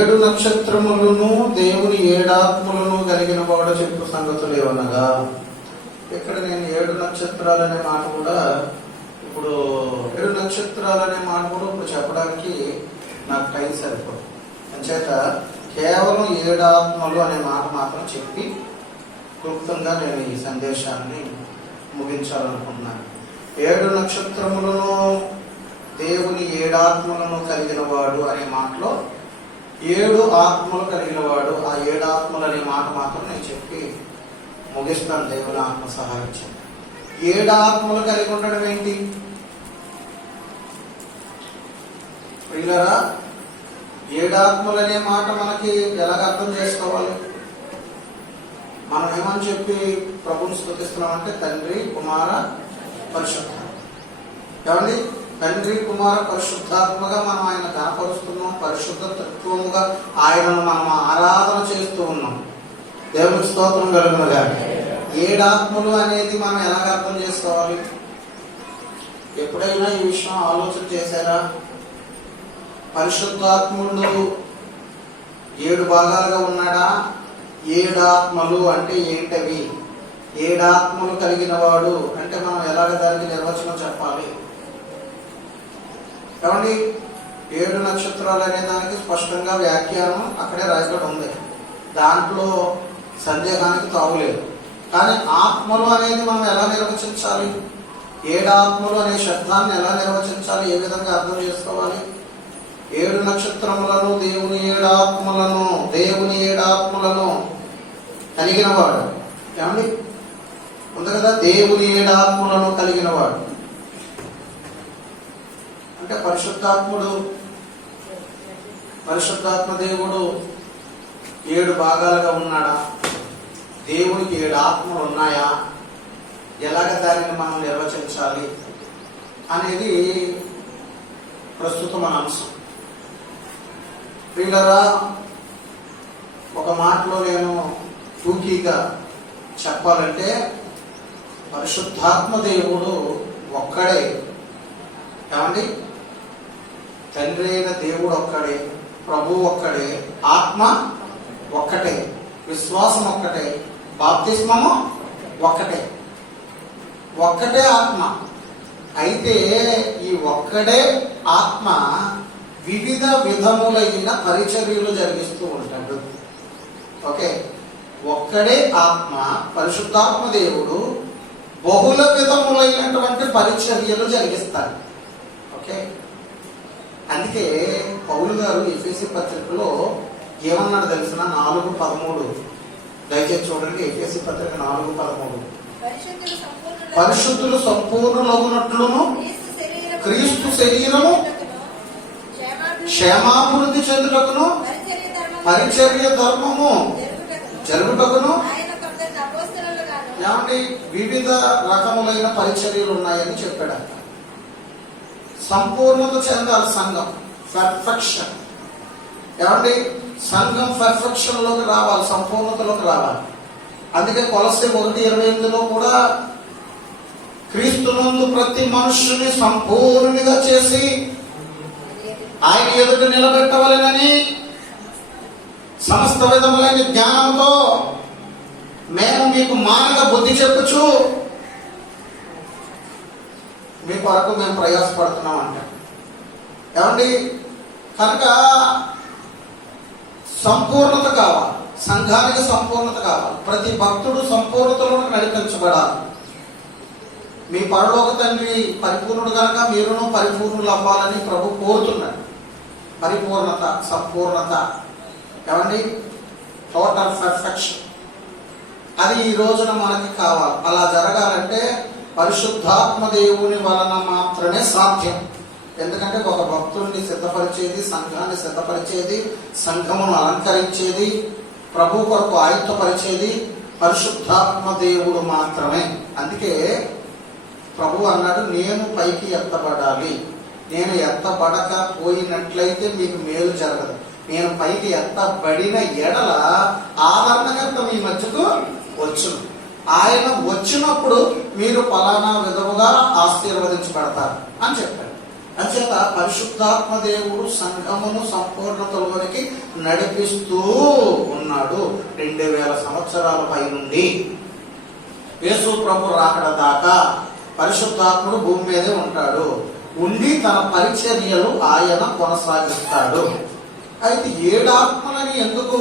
ఏడు నక్షత్రములను దేవుని ఏడాత్మలను కలిగిన వాడు చెప్పు సంగతులు ఏమనగా, ఇక్కడ నేను ఏడు నక్షత్రాలనే మాట కూడా ఇప్పుడు చెప్పడానికి నాకు టైం సరిపోదు. అంచేత కేవలం ఏడాత్మలు అనే మాట మాత్రం చెప్పి క్లుప్తంగా నేను ఈ సందేశాన్ని ముగించాలనుకుంటున్నాను. ఏడు నక్షత్రములను దేవుని ఏడాత్మలను కలిగిన వాడు అనే మాటలో ఏడు ఆత్మలు కలిగిన వాడు, ఆ ఏడు ఆత్మలు అనే మాట మాత్రం నేను చెప్పి ముగిస్తాను దేవుని ఆత్మ సహాయించండి. ఏడు ఆత్మలు కలిగి ఉండడం ఏంటి ప్రియులారా? ఏడు ఆత్మలు అనే మాట మనకి ఎలాగ అర్థం చేసుకోవాలి? మనం ఏమని చెప్పి ప్రభుని స్తుతిస్తున్నామంటే తండ్రి, కుమార, పరిశుద్ధ. ఏమండి? తండ్రి, కుమార, పరిశుద్ధాత్మగా మనం ఆయన కనపరుస్తున్నాం. పరిశుద్ధ తత్వముగా ఆయనను మనం ఆరాధన చేస్తూ ఉన్నాం. దేవునికి స్తోత్రం కలుగునుగా. ఏడాత్మలు అనేది మనం ఎలాగ అర్థం చేసుకోవాలి? ఎప్పుడైనా ఈ విషయం ఆలోచన చేశారా? పరిశుద్ధాత్ముడు 7 భాగాలుగా ఉన్నాడా? ఏడాత్మలు అంటే ఏంటవి? ఏడాత్మలు కలిగిన వాడు అంటే మనం ఎలాగ దానికి నిర్వచనం చెప్పాలి? కాబట్టి 7 నక్షత్రాలు అనే దానికి స్పష్టంగా వ్యాఖ్యానం అక్కడే రాయబడి ఉంది. దాంట్లో సందేహానికి తావులేదు. కానీ ఆత్మలు అనేది మనం ఎలా నిర్వచించాలి? ఏడాత్మలు అనే శబ్దాన్ని ఎలా నిర్వచించాలి? ఏ విధంగా అర్థం చేసుకోవాలి? 7 నక్షత్రములను దేవుని ఏడాత్మలను కలిగిన వాడు. ఏమండి? ఉంది కదా, దేవుని ఏడాత్మలను కలిగిన వాడు అంటే పరిశుద్ధాత్మ దేవుడు 7 భాగాలుగా ఉన్నాడా? దేవునికి 7 ఆత్మలు ఉన్నాయా? ఎలాగ దానిని మనం నిర్వచించాలి అనేది ప్రస్తుతం మన అంశం. ప్రియులారా, ఒక మాటలో నేను టూకీగా చెప్పాలంటే పరిశుద్ధాత్మ దేవుడు ఒక్కడే. ఏమండి? తండ్రి అయిన దేవుడు ఒక్కడే, ప్రభువు ఒక్కడే, ఆత్మ ఒక్కటే, విశ్వాసం ఒక్కటే, బాప్తిస్మము ఒక్కటే. ఒక్కటే ఆత్మ. అయితే ఈ ఒక్కడే ఆత్మ వివిధ విధములైన పరిచర్యలు జరిగిస్తూ ఉంటాడు. ఓకే, ఒక్కడే ఆత్మ పరిశుద్ధాత్మ దేవుడు బహుళ విధములైనటువంటి పరిచర్యలు జరిగిస్తాడు. ఓకే, అందుకే పౌలు గారు ఎఫెసీ పత్రికలో ఏమన్నాడు తెలిసిన? 4:13. దయచేసి చూడండి, ఎఫెసీ పత్రిక 4:13. పరిశుద్ధులు సంపూర్ణులగునట్లును క్రీస్తు శరీరము క్షేమాభివృద్ధి చెందుటకును పరిచర్య ధర్మము జరుగుటకును. ఏమండి? వివిధ రకములైన పరిచర్యలు ఉన్నాయని చెప్పాడు. సంపూర్ణత చెందాలి సంఘం, పర్ఫెక్షన్. ఏమండి? సంఘం పర్ఫెక్షన్ లోకి రావాలి, సంపూర్ణతలోకి రావాలి. అందుకే కొలస్సీ 1:28 కూడా క్రీస్తునందు ప్రతి మనుష్యుని సంపూర్ణునిగా చేసి ఆయన ఎదుట నిలబెట్టవలెనని సమస్త విధములైన జ్ఞానంతో మేము మీకు మానగా బుద్ధి చెప్పుచు మీ కొరకు మేము ప్రయాసపడుతున్నాం అంట. ఏమండి? కనుక సంపూర్ణత కావాలి, సంఘానికి సంపూర్ణత కావాలి, ప్రతి భక్తుడు సంపూర్ణతలోకి నడిపించబడాలి. మీ పరలోక తండ్రి పరిపూర్ణుడు కనుక మీరును పరిపూర్ణులు అవ్వాలని ప్రభు కోరుతున్నాడు. పరిపూర్ణత, సంపూర్ణత. ఏమండి? Total perfection. అది ఈ రోజున మనకి కావాలి. అలా జరగాలంటే పరిశుద్ధాత్మ దేవుని వలన మాత్రమే సాధ్యం. ఎందుకంటే ఒక భక్తుల్ని సిద్ధపరిచేది, సంఘాన్ని సిద్ధపరిచేది, సంఘమును అలంకరించేది, ప్రభు కొరకు ఆయుత్తపరిచేది పరిశుద్ధాత్మ దేవుడు మాత్రమే. అందుకే ప్రభు అన్నాడు, నేను పైకి ఎత్తబడాలి. నేను ఎత్తబడక పోయినట్లయితే మీకు మేలు జరగదు. నేను పైకి ఎత్తబడిన ఎడల ఆదరణకర్త మీ మధ్యకు వచ్చును. ఆయన వచ్చినప్పుడు మీరు ఫలానా విధముగా ఆశీర్వదించబడతారు అని చెప్పాడు. అంచేత పరిశుద్ధాత్మ దేవుడు సంఘమును సంపూర్ణతలోనికి నడిపిస్తూ ఉన్నాడు. 2000 సంవత్సరాల పై నుండి యేసు ప్రభు రాకడ దాకా పరిశుద్ధాత్ముడు భూమి మీదే ఉంటాడు. ఉండి తన పరిచర్యలు ఆయన కొనసాగిస్తాడు. అయితే 7 ఆత్మలని ఎందుకు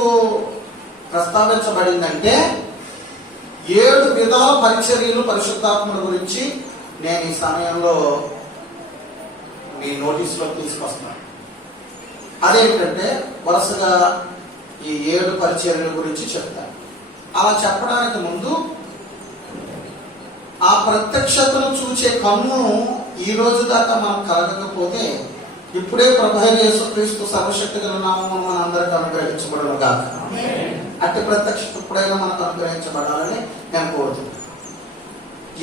ప్రస్తావించబడిందంటే 7 విధాల పరిచర్యలు పరిశుద్ధాత్మల గురించి నేను ఈ సమయంలో మీ నోటీసులో తీసుకొస్తాను. అదేంటంటే వరుసగా ఈ 7 పరిచర్యల గురించి చెప్తాను. అలా చెప్పడానికి ముందు ఆ ప్రత్యక్షతను చూచే కన్ను ఈ రోజు దాకా మనం కలగకపోతే ఇప్పుడే ప్రభు యేసుక్రీస్తు సర్వశక్తి గల నామమున మన అందరికి అనుగ్రహించబడును గాక. అట్టి ప్రత్యక్షత ఎప్పుడైనా మనకు అనుగ్రహించబడాలని నేను కోరుతున్నాను.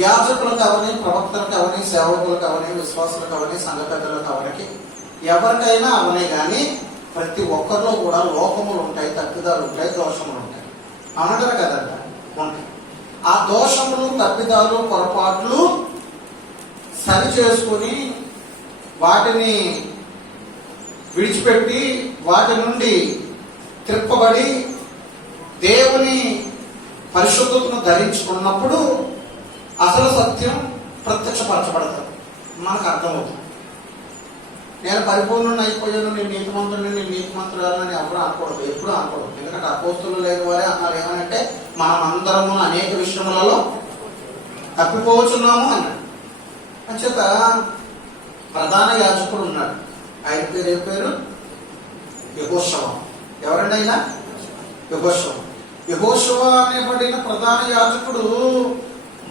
యాజకులకు అవని, ప్రవక్తలకు అవని, సేవకులకు అవని, విశ్వాసులకు అవని, సంఘ పెద్దలకు అవనికి ఎవరికైనా అవనే కానీ ప్రతి ఒక్కరిలో కూడా లోపములు ఉంటాయి, తప్పిదాలు ఉంటాయి, దోషములు ఉంటాయి. అనగల కదంట ఉంటాయి. ఆ దోషములు, తప్పిదాలు, పొరపాట్లు సరి చేసుకుని వాటిని విడిచిపెట్టి వాటి నుండి త్రిప్పబడి దేవుని పరిశుద్ధతను ధరించుకున్నప్పుడు అసలు సత్యం ప్రత్యక్షపరచబడతాడు, మనకు అర్థమవుతుంది. నేను పరిపూర్ణుని అయిపోయాను, నేను నీతిమంతుడిని, నేను నీతిమంతురాలని ఎవరు అనకూడదు, ఎప్పుడు అనకూడదు. ఎందుకంటే అపోస్తులు లేని వారే అన్నారు. ఏమనంటే మనం అందరము అనేక విషయములలో తప్పిపోవచ్చున్నాము అన్నాడు. అంచేత ప్రధాన యాజకుడు ఉన్నాడు. ఆయన పేరు ఏ పేరు? యెహోషువ. ఎవరండి ఆయన? యెహోషువ. యెహోషువ అనేబడిన ప్రధాన యాజకుడు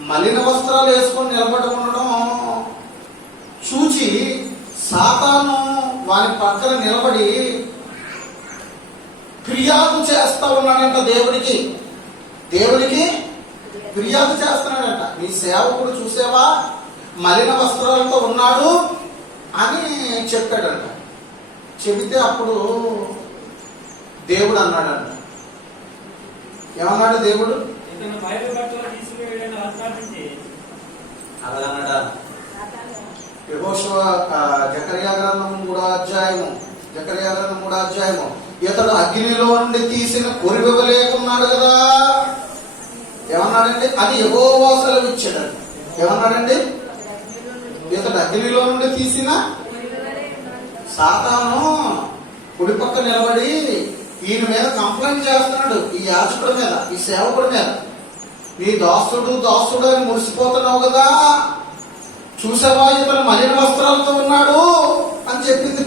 మలిన వస్త్రాలు వేసుకొని నిలబడి ఉండడం చూచి సాతాను వారి పక్కన నిలబడి ఫిర్యాదు చేస్తా ఉన్నాడంట. దేవునికి ఫిర్యాదు చేస్తున్నాడంట. నీ సేవకుడు చూసేవా మలిన వస్త్రాలతో ఉన్నాడు అని చెప్పాడంట. చెబితే అప్పుడు దేవుడు అన్నాడంట. ఏమన్నాడు దేవుడు? అలాగన్నాడా? యెహోషువ జకర్యా గ్రంథం 3వ అధ్యాయము ఇతడు అగ్నిలో నుండి తీసిన కొరివి లేకున్నాడు కదా. ఏమన్నాడండి? అది యెహోవా సెలవిచ్చాడండి. ఏమన్నాడండి? ఇతడు అగ్నిలో నుండి తీసిన. సాతాను కుడి పక్క నిలబడి ఈయన మీద కంప్లైంట్ చేస్తున్నాడు, ఈ యాజకుడి మీద, ఈ సేవకుడి మీద. నీ దాసుడు అని మురిసిపోతున్నావు కదా, చూసావా ఇతను మలిన వస్త్రాలతో ఉన్నాడు అని చెప్పింది.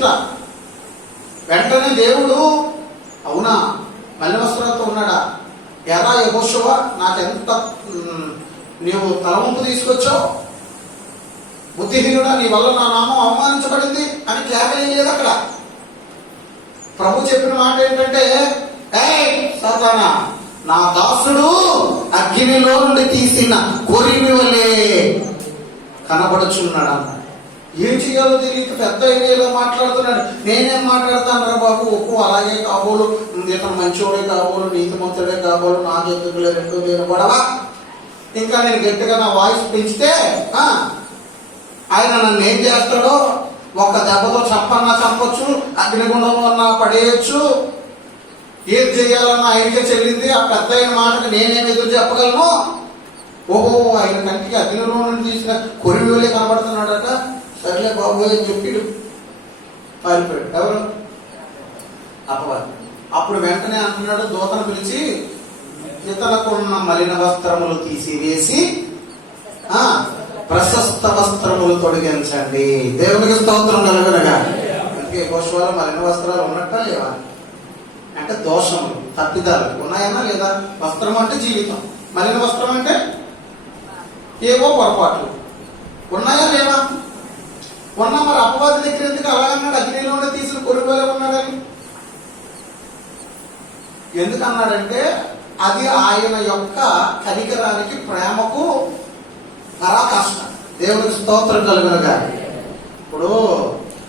వెంటనే దేవుడు, అవునా మలిన వస్త్రాలతో ఉన్నాడా? ఎరా యెహోషువ, నాకెంత నీవు తలవంపు తీసుకొచ్చావు, బుద్ధిహీనుడా, నీ వల్ల నా నామం అవమానించబడింది అని కేకలేదు. అక్కడ ప్రభు చెప్పిన మాట ఏంటంటే, ఏయ్ సాతానా, నా దాసుడు అగ్నిలో నుండి తీసిన కొరివి వలె కనబడుచున్నాడు అన్న. ఏం చేయాలో తెలియక పెద్ద ఏరియాలో మాట్లాడుతున్నాడు. నేనేం మాట్లాడతాను రా బాబు, ఒప్పు అలాగే కాబోలు, ఇతను మంచోడే కాబోలు, నీతిమంతుడే కాబోలు, నాకెందుకులే, రెండు నేను గొడవ. ఇంకా నేను గట్టిగా నా వాయిస్ పెంచితే ఆయన నన్ను ఏం చేస్తాడో, ఒక్క దెబ్బతో చంపన్నా చంపొచ్చు, అగ్నిగుండంలో అన్నా పడేయచ్చు, ఏది చేయాలన్నా ఆయనకే చెల్లింది. ఆ పెద్ద అయిన మాటకు నేనేం ఎదురు చెప్పగలను? ఓహో, ఆయన కంటికి అగ్నిలో నుండి తీసిన కొరివిలే కనబడుతున్నాడట. సర్లే బాబు అని చెప్పి పారిపోయాడు. ఎవరు? అపవాది. అప్పుడు వెంటనే అంటున్నాడు, దూతను పిలిచి ఇతనుకున్న మలిన వస్త్రములు తీసివేసి ప్రశస్త వస్త్రములు తొడిగించండి. దేవునికి స్తోత్రం కలుగునగా. అందుకే యెహోషువలో మలిన వస్త్రాలు ఉన్నట్ట లేవా అంటే దోషములు, తప్పిదాలు ఉన్నాయన్నా లేదా? వస్త్రం అంటే జీవితం, మలిన వస్త్రం అంటే ఏవో పొరపాట్లు ఉన్నాయా లేవా? ఉన్నా. మరి అపవాది దగ్గర ఎందుకు అలాగన్నాడు? అగ్నిలోనే తీసిన కొరిపోలే ఉన్నాడని ఎందుకు అన్నాడంటే అది ఆయన యొక్క కనికరానికి, ప్రేమకు పరాకాష్ట. దేవునికి స్తోత్రం కలుగునగా. ఇప్పుడు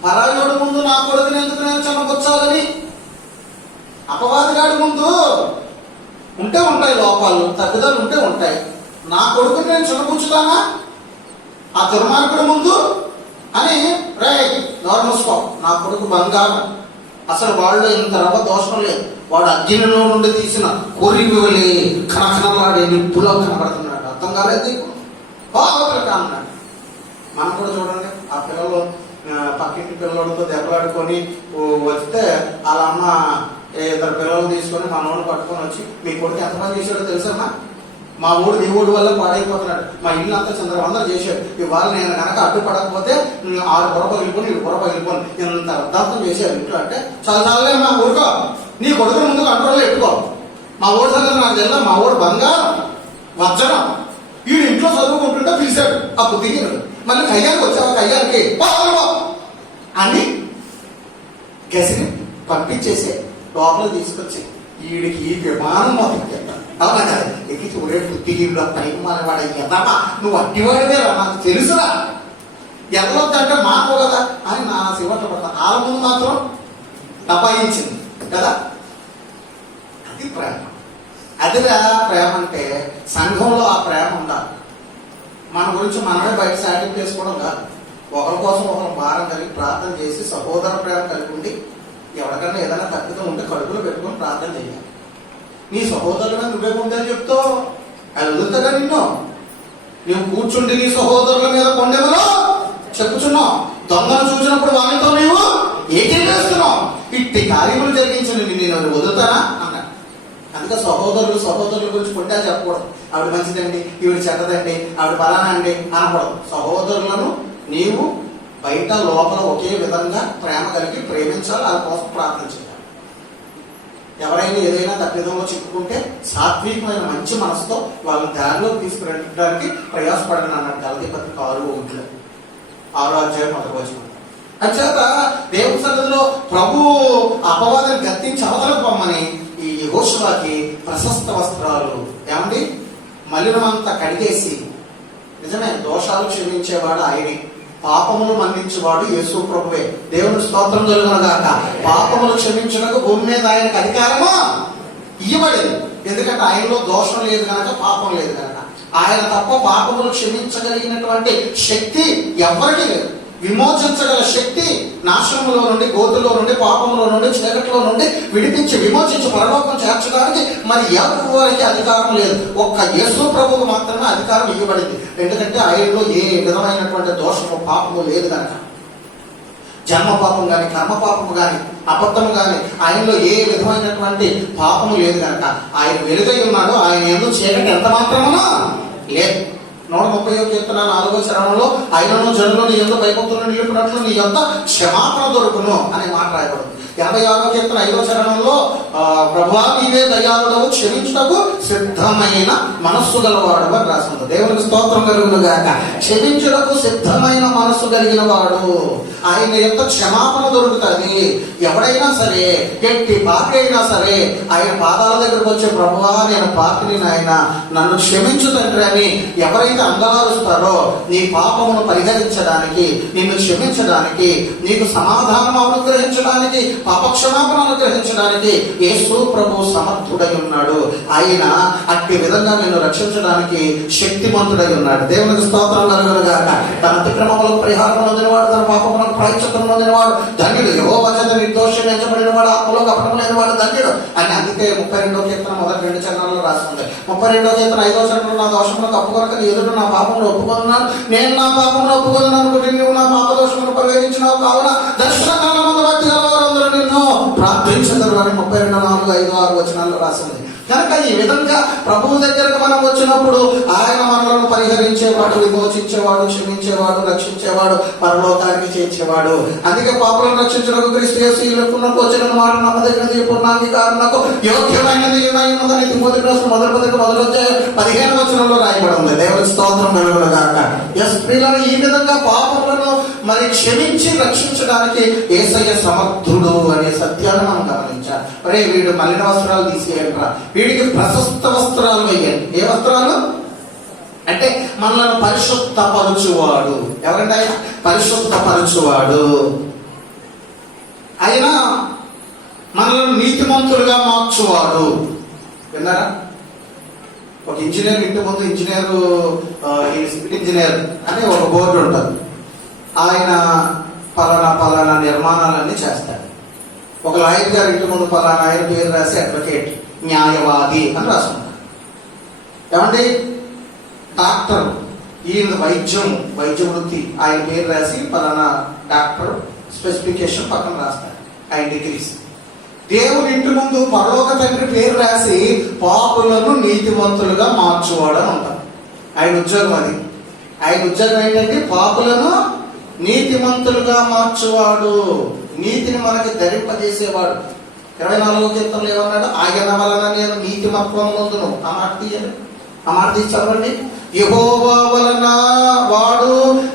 పరాయుడు ముందు నా కొడుకుని ఎందుకు నేను చమకొచ్చాలని, అపవాదిగాడి ముందు ఉంటాయి లోపాలు, తగ్గుదలు ఉంటాయి. నా కొడుకుని నేను చిన్నపుచ్చుతానా ఆ దుర్మార్గుడి ముందు అని రే నోరు మూసుకో, నా కొడుకు బంగారం, అసలు వాళ్ళు ఇంత రవ్వ దోషం లేదు, వాడు అగ్నిలో నుండి తీసిన కొరివివలే కనకనలాడే నిప్పులో కనబడుతున్నాడు. అర్థం కాలేదు నీకు? అన్నాడు. మనం కూడా చూడండి, ఆ పిల్లలు పక్కింటి పిల్లలతో దెబ్బలాడుకొని వస్తే వాళ్ళ అమ్మ ఇద్దరు పిల్లలు తీసుకొని మా నోడు పట్టుకొని వచ్చి, మీ కొడుకు ఎంతమంది చేశాడో తెలుసమ్మా, మా ఊడు నీ ఊడు వల్ల పాడైపోతున్నాడు, మా ఇల్లు అంతా చంద్రవందరూ చేశాడు, ఇవాళ నేను కనుక అడ్డుపడకపోతే 6 బుర్ర పగిలిపోను 7 బుర్ర పగిలిపోను, ఇంత అర్థార్థం చేశారు ఇంట్లో. అంటే చాలా చాలే మా ఊరుకో, నీ కొడుకుని ముందు కంట్రోల్లో పెట్టుకో, మా ఊడి సంగతి నాకు తెలియదు, మా ఊడు బంగారం వజ్రం, వీడు ఇంట్లో చదువుకుంటుంటే పిలిచాడు, అప్పుడు దిగినాడు, మళ్ళీ కయ్యానికి వచ్చావా, కయ్యానికి అని గసిని పంపించేసి లోపల తీసుకొచ్చి వీడికి ఈ విమానం మొదలు అవునా కదా ఎక్కి చూడే బుద్ధిగా పైన మనవాడ ఎదమా, నువ్వు అడ్డివాడివేరా, నాకు తెలుసురా, ఎదవద్దంటే మానవు కదా అని నా శివట్లు పడతా. వాళ్ళ ముందు మాత్రం దబాయించింది కదా. అది ప్రేమ. అదిరా ప్రేమ అంటే. సంఘంలో ఆ ప్రేమ ఉండాలి. మన గురించి మనమే బయట సాటింగ్ చేసుకోవడం కాదు, ఒకరి కోసం ఒకరు భారం కలిగి ప్రార్థన చేసి సహోదర ప్రేమ కలిగి ఉండి ఎవరికన్నా ఏదైనా తప్పిదం ఉంటే కడుపులో పెట్టుకొని ప్రార్థన చేయాలి. నీ సహోదరుల నువ్వే ఉందని చెప్తావు, అది వదులుతాగా నిన్ను. నువ్వు కూర్చుండి నీ సహోదరుల మీద కొండెమలో చెప్పుచున్నావు, దొంగను చూసినప్పుడు వాళ్ళతో నీవు ఏకేం వేస్తున్నావు, ఇట్టి కార్యములు జరిగించిన నేను వదులుతానా అన్నాడు. అందుకే సహోదరుల గురించి కొంటే చెప్పకూడదు, ఆవిడ మంచిదండి, ఈవిడ చెడ్డదండి, ఆవిడ బలానా అండి అనకూడదు. సహోదరులను నీవు బయట లోపల ఒకే విధంగా ప్రేమ కలిగి ప్రేమించాలి, వాళ్ళ కోసం ప్రార్థన చేయాలి. ఎవరైనా ఏదైనా తప్పిదంలో చిక్కుకుంటే సాత్వికమైన మంచి మనసుతో వాళ్ళని దారిలోకి తీసుకురావడానికి ప్రయాసపడని అన్నాడు గలతీ పత్రిక 6:1 6వ అధ్యాయం 1వ వచనం. అంచేత దేవుని సన్నిధిలో ప్రభు అపవాదాన్ని గద్దించి అవతలకు పొమ్మని ఈ యెహోషువకి ప్రశస్త వస్త్రాలు ఏమండి మలినమంతా కడిగేసి, నిజమే దోషాలు క్షమించేవాడు ఆయనే, పాపములు మన్నించేవాడు యేసు ప్రభువే. దేవుని స్తోత్రం కలుగునుగాక. పాపములు క్షమించడానికి భూమి మీద ఆయనకు అధికారమా ఇవ్వబడింది. ఎందుకంటే ఆయనలో దోషం లేదు కనుక, పాపం లేదు కనుక. ఆయన తప్ప పాపములు క్షమించగలిగినటువంటి శక్తి ఎవరికీ లేదు. విమోచించగల శక్తి నాశనములో నుండి, గోతులో నుండి, పాపంలో నుండి, చీకట్లో నుండి విమోచించి పరలోకం చేర్చడానికి మరి ఎవరికి అధికారం లేదు. ఒక్క యేసు ప్రభువుకు మాత్రమే అధికారం ఇవ్వబడింది. ఎందుకంటే ఆయనలో ఏ విధమైనటువంటి దోషము పాపము లేదు కనుక. జన్మ పాపం కానీ, కర్మ పాపము కానీ, అబద్ధము కానీ ఆయనలో ఏ విధమైనటువంటి పాపము లేదు కనుక ఆయన వెలుగై ఉన్నాడు. ఆయన ఎందుకు చీకటి ఎంత మాత్రమునా లేదు. 130వ కీర్తన 4వ చరణంలో ఆయనను జనులు నీ యందు భయభక్తులను నిలుపునట్లు నీ యొద్ద క్షమాపణ దొరుకును అనే మాట రాయబడింది. 56వ కీర్తన 5వ చరణంలో ప్రభువా నీవే దయాళుడవు, క్షమించుటకు సిద్ధమైన మనస్సు గలవాడు అని రాసింది. దేవునికి స్తోత్రం కలుగునుగాక. క్షమించుటకు సిద్ధమైన మనస్సు కలిగిన వాడు, ఆయన యొక్క క్షమాపణ దొరుకుతుంది. ఎవడైనా సరే, ఎట్టి పాపి అయినా సరే ఆయన పాదాల దగ్గరకు వచ్చే ప్రభువా నేను పాపిని నాయన నన్ను క్షమించు తండ్రి అని ఎవరైతే అంగలారుస్తారో నీ పాపమును పరిహరించడానికి, నిన్ను క్షమించడానికి, నీకు సమాధానం అనుగ్రహించడానికి, పాపక్షమాపణ అనుగ్రహించడానికి యేసు ప్రభు సమర్థుడై ఉన్నాడు. ఆయన అట్టి విధంగా నిన్ను రక్షించడానికి శక్తిమంతుడై ఉన్నాడు. దేవునికి స్తోత్రం కలుగునుగాక. తన అతిక్రమములకు పరిహారం పొందినవాడు, తన పాపములకు ప్రాయశ్చిత్తం పొందినవాడు ధన్యుడు. యెహోవా చేత నిర్దోషం ఎంచబడిన వాడు, ఆత్మలో కపటం లేని వాడు ధన్యుడు అని. అందుకే 32వ కీర్తన మొదటి 2 చరణాల్లో రాస్తుంది. 32వ కీర్తన 5వ చరణంలో నా దోషములకు అప్పుకొనక ఎదురు నా పాపములు ఒప్పుకొన్నాను, నేను నా పాపములు ఒప్పుకొన్నాను అనుకుంటే నువ్వు నా పాప దోషములు పరిహరించినావు కావున దర్శన కాలమందు భక్తి గలవారందరూ నిన్ను ప్రార్థించగలరు అని 32, 4, 5, 6 వచనాల్లో రాసింది. కనుక ఈ విధంగా ప్రభువు దగ్గరకు మనం వచ్చినప్పుడు ఆయన మనలను పరిహరించేవాడు, విమోచించేవాడు, క్షమించేవాడు, రక్షించేవాడు, పరలోకానికి చేర్చేవాడు. అందుకే పాపులను రక్షించడానికి క్రీస్తు యేసు ఈ లోకమునకు వచ్చిన మాట నమ్మదగినది, పూర్ణాంగీకారణకు యోగ్యమైనది ఉన్నదని తిమోతి రాసిన మొదటి పత్రిక 1వ అధ్యాయం 15వ వచనంలో రాయబడి ఉంది. దేవుని స్తోత్రం కలుగునుగాక. పిల్లలు ఈ విధంగా పాపములను మరి క్షమించి రక్షించడానికి యేసయ్య సమర్థుడు అనే సత్యాన్ని మనం గమనించాలి. అరే వీడు మలిన వస్త్రాలు తీసేయండి, వీడికి ప్రశస్త వస్త్రాలు వేయండి. ఏ వస్త్రాలు అంటే మనల్ని పరిశుద్ధపరచువాడు. ఎవరంటే ఆయన పరిశుద్ధపరచువాడు. ఆయన మనల్ని నీతిమంతులుగా మార్చువాడు. విన్నారా? ఒక ఇంజనీర్ ఇంటి ముందు సివిల్ ఇంజనీర్ అని ఒక బోర్డు ఉంటుంది. ఆయన పలానా పలానా నిర్మాణాలన్నీ చేస్తాడు. ఒక లాయర్ గారి ఇంటి ముందు పలానా ఆయన పేరు రాసి అడ్వకేట్, న్యాయవాది అని రాసుకుంటాడు. ఏమండి డాక్టర్, ఈయన వైద్య వృత్తి, ఆయన పేరు రాసి పలానా డాక్టర్ స్పెసిఫికేషన్ పక్కన రాస్తాడు, ఆయన డిగ్రీస్. దేవుని ఇంటి ముందు పరలోక తండ్రి పేరు రాసి పాపులను నీతివంతులుగా మార్చువాడని ఉంటాం. ఆయన ఉద్యోగం అది. ఆయన ఉద్యోగం ఏంటంటే పాపులను నీతిమంతులుగా మార్చువాడు, నీతిని మనకి ధరింపజేసేవాడు. 24వ కీర్తనలో ఏమన్నాడు? ఆయన వలన నేను నీతిమత్వం పొందును. ఆ మాట తీయండి, ఆ మాట తీసి చదవండి. యెహోవా వలన వాడు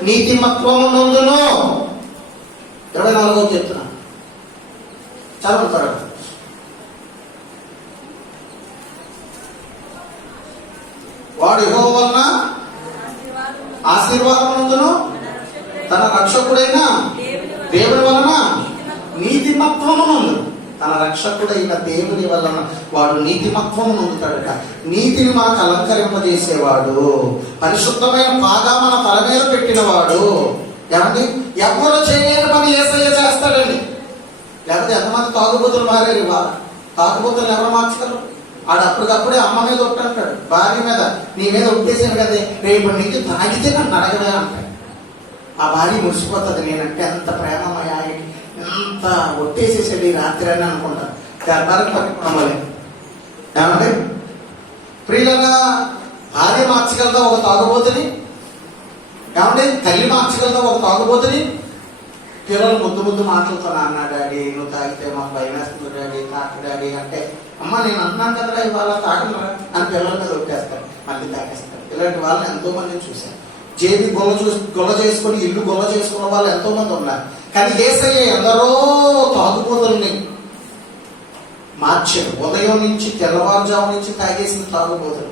నీతిమత్వము నందును. 24వ కీర్తన చదువుతాడు. వాడు యెహోవా వలన ఆశీర్వాదం నందును, తన రక్షకుడైన దేవుని వలన నీతిమత్వము నందును. తన రక్షకుడైన దేవుని వలన వాడు నీతిమత్వము నొందుతాడట. నీతిని మనకు అలంకరింపజేసేవాడు, పరిశుద్ధమైన బాగా మన తల మీద పెట్టినవాడు. ఏమండి ఎవరు చేయలేని పని యేసయ్య చేస్తాడండి. లేకపోతే ఎంతమంది తాగుబోతులు మారారు ఇవాళ. తాగుబోతులు ఎవరు మార్చగలరు? ఆడు అప్పటికప్పుడే అమ్మ మీద ఒట్టంటాడు, భార్య మీద, నీ మీద ఒట్టేసాను కదే, రేపటి నుంచి తాగితే నన్ను అడగవే అంటాడు. ఆ భార్య మురిసిపోతుంది, నేనంటే ఎంత ప్రేమమయ, ఎంత ఒట్టేసేసాడు ఈ రాత్రి అని అనుకుంటాను. దర్బారకు పట్టుకోవాలి. ఏమండి ప్రియులగా భార్య మార్చగలదా ఒక తాగుబోతుని? ఏమంటే తల్లి మార్చగలదా ఒక తాగుబోతుని? పిల్లలు ముద్దు మాటలతో, నాన్న డాడీ నువ్వు తాగితే మాకు భయం వేస్తుంది డాడీ, తాకు డాడీ అంటే, అమ్మ నేను అన్నాను కదరా ఇవాళ తాగలరా అని పిల్లల మీద ఒట్టేస్తారు, మళ్ళీ తాగేస్తారు. ఇలాంటి వాళ్ళని ఎంతో మందిని చూశాను. జేబీ గొల్ల చేసుకొని ఇల్లు గొల్ల చేసుకున్న వాళ్ళు ఎంతో మంది ఉన్నారు. కానీ యేసయ్య ఎందరో తాగుబోతుల్ని మార్చాడు. ఉదయం నుంచి తెల్లవారుజాము నుంచి తాగేసిన తాగుబోతులు.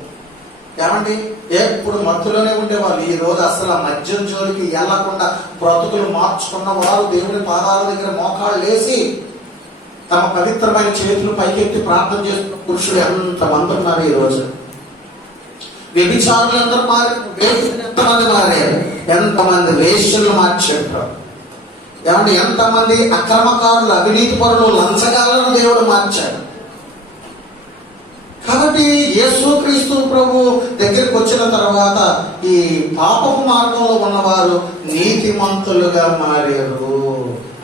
ఏమండి ఎప్పుడు మత్తులోనే ఉండేవాళ్ళు. ఈ రోజు అసలు ఆ మద్యం జోలికి వెళ్లకుండా బ్రతుకులు మార్చుకున్న వారు దేవుని పాదాల దగ్గర మోకాళ్ళు లేసి తమ పవిత్రమైన చేతులు పైకెత్తి ప్రార్థన చేస్తున్న పురుషులు ఎంతమంది ఉన్నారు ఈ రోజు. వ్యభిచారులు అందరూ మారి, ఎంతమంది మారారు, ఎంతమంది వేశ్యలు మార్చారు. ఏమంటే ఎంతమంది అక్రమకారులు, అవినీతి పరులు, లంచగాలను దేవుడు మార్చాడు. కాబట్టి యేసుక్రీస్తు ప్రభు దగ్గరికి వచ్చిన తర్వాత ఈ పాపపు మార్గంలో ఉన్నవారు నీతిమంతులుగా మారారు,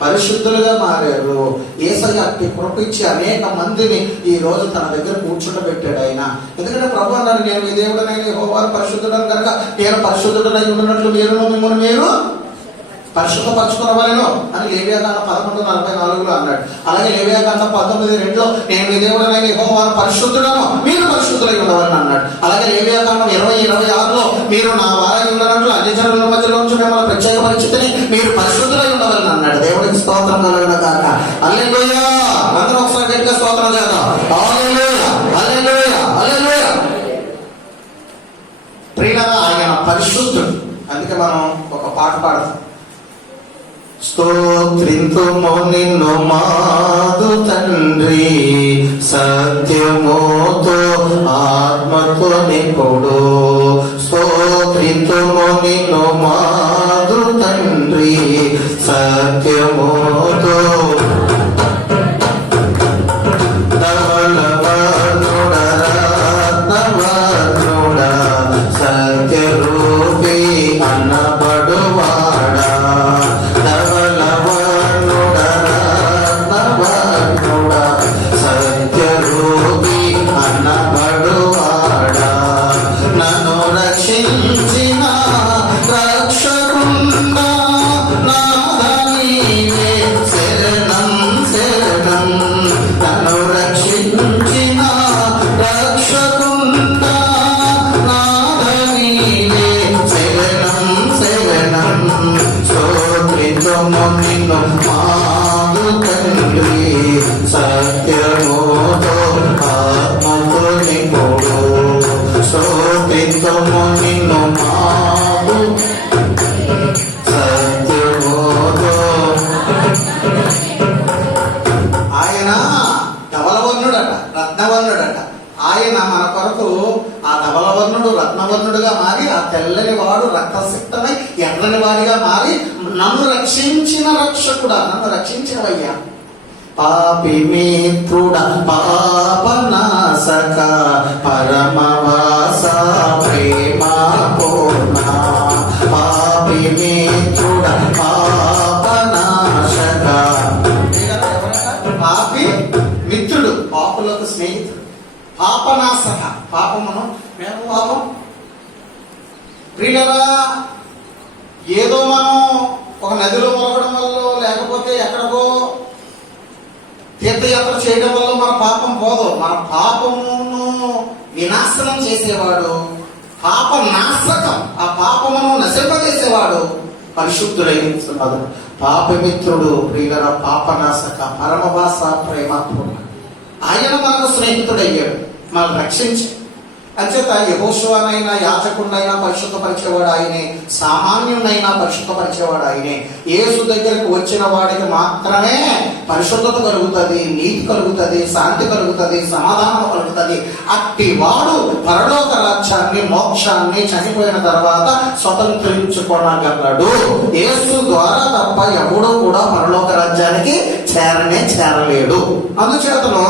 పరిశుద్ధులుగా మారారు. యేసయ్య అట్టి కృపించి అనేక మందిని ఈ రోజు తన దగ్గర కూర్చుండబెట్టాడు ఆయన. ఎందుకంటే ప్రభు అన్నాడు, నేను మీ దేవుడనైన యెహోవా పరిశుద్ధుడని కనుక నేను పరిశుద్ధుడనై ఉన్నట్లు మిమ్మల్ని మీరు పరిశుద్ధపరచుకున్నవారేనో అని లేవియాకాండం 11:44 అన్నాడు. అలాగే లేవియాకాండం 19:2 నేను మీ దేవుడనైన యెహోవా పరిశుద్ధుడను మీరు పరిశుద్ధులై ఉండవాలని అన్నాడు. అలాగే లేవియాకాండం 20:26 మీరు నా వారై ఉన్నట్లు అన్ని జనుల మధ్యలో నుంచి మిమ్మల్ని ప్రత్యేక పరిస్థితిని మీరు పరిశుద్ధులై ఉండవాలని అన్నాడు. దేవుడికి స్తోత్రం కలుగును గాక. హల్లెలూయా. అందరూ ఒకసారి గట్టిగా స్తోత్రం చేద్దాం. హల్లెలూయా, హల్లెలూయా, హల్లెలూయా. ప్రియులారా ఆయన పరిశుద్ధుడు. అందుకే మనం ఒక పాట పాడతాం. స్తోత్రింతుము నిన్ను మాదు తండ్రి, సత్యముతో ఆత్మతో నిపుడు. స్తోత్రింతుము నిన్ను మాదు తండ్రి, సత్యముతో సత్యరూపి అన్నబడువాడా, సత్యరూపి అన్నబడువాడా, నన్ను రక్షించిన రక్షకుండా నాదనీవే శరణం శరణం. నన్ను రక్షించిన రక్షకుండా నాదనీవే శరణం శరణం. స్తోత్రితము నిన్ను మాదు తండ్రి, సత్యముతో ఆత్మతో నిపుడు. స్తోత్రితము నిన్ను మాదు సత్యముతో. ఆయన ధవలవర్ణుడట, రత్నవర్ణుడట. ఆయన మన కొరకు ఆ ధవలవర్ణుడు రత్నవర్ణుడుగా మారి, ఆ తెల్లని వాడు రక్తసిక్తమై ఎర్రని వాడిగా మారి నన్ను రక్షించిన రక్షకుడా, నన్ను రక్షించినవయ్యా. పాపి మిత్రుడ పాపనాశక పరమవాస ప్రేమ పూర్ణ. పాపి మిత్రుడ పాపనాశక. పాపి మిత్రుడు, పాపులకు స్నేహితుడు. పాపనాశక, పాపమును మేము పాపం ప్రియులరా. ఏదో మనం ఒక నదిలో మునగడం వల్ల, లేకపోతే ఎక్కడికో తీర్థయాత్ర చేయడం వల్ల మన పాపం పోదు. మన పాపమును వినాశనం చేసేవాడు, పాప నాశకం, ఆ పాపమును నశింపజేసేవాడు పరిశుద్ధుడైన పాపమిత్రుడు. ప్రియుల పాపనాశక పరమవాస ప్రేమాత్ముడు. ఆయన మనకు స్నేహితుడయ్యాడు, మనం రక్షించి. అంచేత యెహోషువనైనా యాజకుడినైనా పరిశుద్ధపరిచేవాడు ఆయనే, సామాన్యునైనా పరిశుద్ధపరిచేవాడు ఆయనే. యేసు దగ్గరకు వచ్చిన వాడికి మాత్రమే పరిశుద్ధత కలుగుతుంది, నీతి కలుగుతుంది, శాంతి కలుగుతుంది, సమాధానం కలుగుతుంది. అట్టి వాడు పరలోక రాజ్యాన్ని, మోక్షాన్ని చనిపోయిన తర్వాత స్వతంత్రించుకోనగలడు. యేసు ద్వారా తప్ప ఎవడూ కూడా పరలోక రాజ్యానికి చేరలేడు. అందుచేతను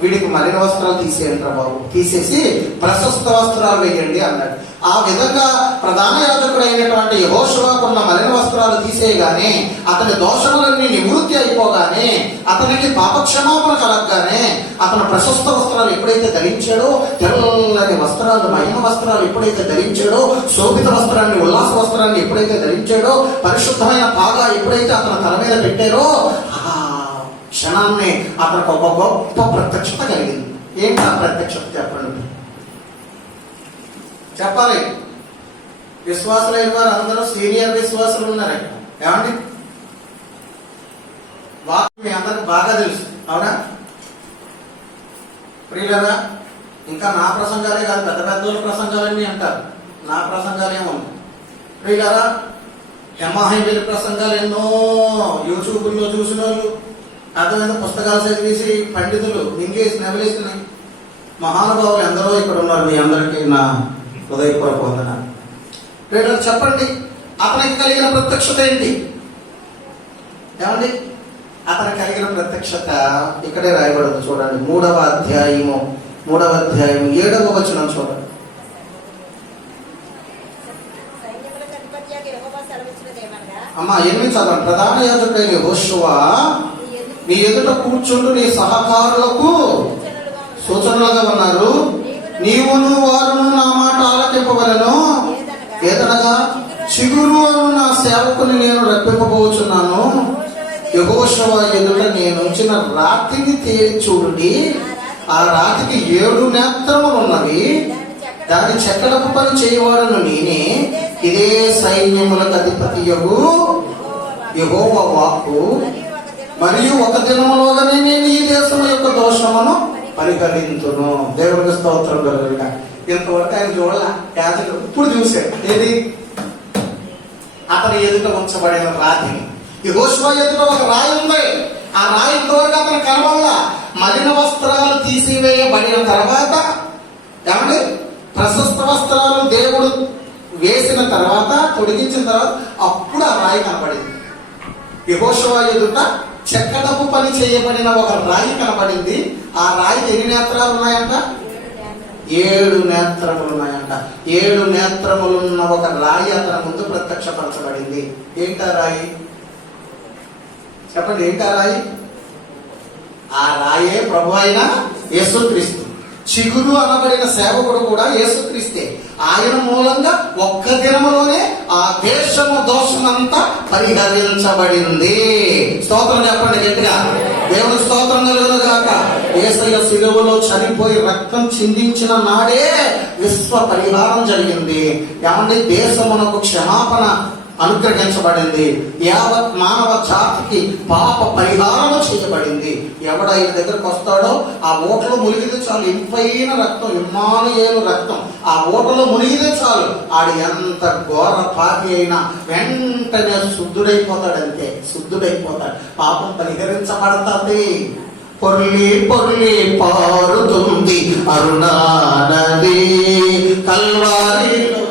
వీడికి మలిన వస్త్రాలు తీసేయండి బాబు, తీసేసి ప్రశస్త వస్త్రాలు వేయండి అన్నాడు. ఆ విధంగా ప్రధాన యాజకుడు అయినటువంటి యెహోషువకున్న మలిన వస్త్రాలు తీసేయగానే, అతని దోషములన్నీ నివృత్తి అయిపోగానే, అతనికి పాపక్షమాపణ కలగగానే, అతను ప్రశస్త వస్త్రాలు ఎప్పుడైతే ధరించాడో, తెల్లని వస్త్రాలు, మహిమ వస్త్రాలు ఎప్పుడైతే ధరించాడో, శోభిత వస్త్రాన్ని, ఉల్లాస వస్త్రాన్ని ఎప్పుడైతే ధరించాడో, పరిశుద్ధమైన పాగా ఎప్పుడైతే అతను తల మీద పెట్టారో, ఆ క్షణాన్ని అతనికి ఒక గొప్ప ప్రత్యక్షత కలిగింది. ఏంటి ఆ ప్రత్యక్షత చెప్పండి, చెప్పాలి. విశ్వాసులైన వారు అందరూ సీనియర్ విశ్వాసులు ఉన్నారు. ఏమండి, వాక్యం మీ అందరికి బాగా తెలుసు, అవునా ప్రియులరా? ఇంకా నా ప్రసంగాలే కాదు, పెద్ద పెద్దోళ్ళ ప్రసంగాలన్నీ అంటారు, నా ప్రసంగాలేమో ప్రియులరా. ఎంఐబిల్ ప్రసంగాలు ఎన్నో యూట్యూబ్లో చూసిన వాళ్ళు, అర్థమైన పుస్తకాలు చదివేసి పండితులు మింగేసి నవలేస్తున్నాయి మహానుభావులు ఎందరో ఇక్కడ ఉన్నారు. మీ అందరికీ నా హృదయపూర్వక వందనాలు. ప్రియులకు చెప్పండి, అతనికి కలిగిన ప్రత్యక్షత ఏంటి? ఏమండి, అతనికి కలిగిన ప్రత్యక్షత ఇక్కడే రాయబడింది చూడండి. 3వ అధ్యాయము 7వ వచనం చూడండి. అమ్మా 8 చదవండి. ప్రధాన యాజకుడైన యెహోషువ నీ ఎదుట కూర్చుంటూ నీ సహకారులకు సూచనలుగా ఉన్నారు. నీవును వారును నా మాట ఆలకింపవలెను. ఏదనగా చిగురు అను నా సేవకుని నేను రప్పింపబోచున్నాను. యెహోషువ ఎదుట నేను ఉంచిన రాతిని తేరి చూడుడి. ఆ రాతికి 7 నేత్రములు ఉన్నవి. దాని చెక్కడపు పని చేయవాడును నేనే. ఇదే సైన్యములకు అధిపతియగు యెహోవా వాక్కు. మరియు ఒక దినములోగానే నేను ఈ దేశం యొక్క దోషమును పరిహరించును. దేవునికి స్తోత్రం కలుగుగా. ఇంతవరకు ఆయన చూడాల, యాజకుడు ఇప్పుడు చూశాడు. ఏది? అతని ఎదుట ఉంచబడిన రాతిని. యెహోషువ ఎదుట ఒక రాయి ఉంది. ఆ రాయి ఇంతవరకు అతను కనబడాల. మలిన వస్త్రాలు తీసివేయబడిన తర్వాత, ఏమండి, ప్రశస్త వస్త్రాలు దేవుడు వేసిన తర్వాత, తొడిగించిన తర్వాత అప్పుడు ఆ రాయి కనపడింది. యెహోషువ ఎదుట చెక్కడపు పని చేయబడిన ఒక రాయి కనబడింది. ఆ రాయికి ఎన్ని నేత్రాలు ఉన్నాయంట? 7 నేత్రములు ఉన్నాయంట. 7 నేత్రములున్న ఒక రాయి అతని ముందు ప్రత్యక్షపరచబడింది. ఏంటా రాయి? చెప్పండి, ఏంటా రాయి? ఆ రాయే ప్రభు అయిన యేసుక్రీస్తు. చిగురు అనబడిన సేవకుడు కూడా యేసుక్రీస్తే. ఆయన మూలంగా ఒక్క దినములోనే ఆ దేశము దోషమంతా పరిహరించబడింది. స్తోత్రం చెప్పండి గట్టిగా. దేవుని స్తోత్రం కలుగును గాక. యేసయ్య శిలువలో చనిపోయి రక్తం చిందించిన నాడే విశ్వ పరిహారం జరిగింది. ఏమండి, దేశమునకు క్షమాపణ అనుగ్రహించబడింది. యావత్ మానవ జాతికి పాప పరిహారము చేయబడింది. ఎవడు ఆయన దగ్గరకు వస్తాడో ఆ ఓటలో మునిగితే చాలు, ఇంపైన రక్తం, ఇమ్మానుయేలు రక్తం ఆ ఓటలో మునిగితే చాలు. ఆడు ఎంత ఘోర పాపి అయినా వెంటనే శుద్ధుడైపోతాడు. అంతే, శుద్ధుడైపోతాడు. పాపం పరిహరించబడుతుంది. పొర్లి పొర్లి పారుతుంది అరుణా నది కల్వారిలో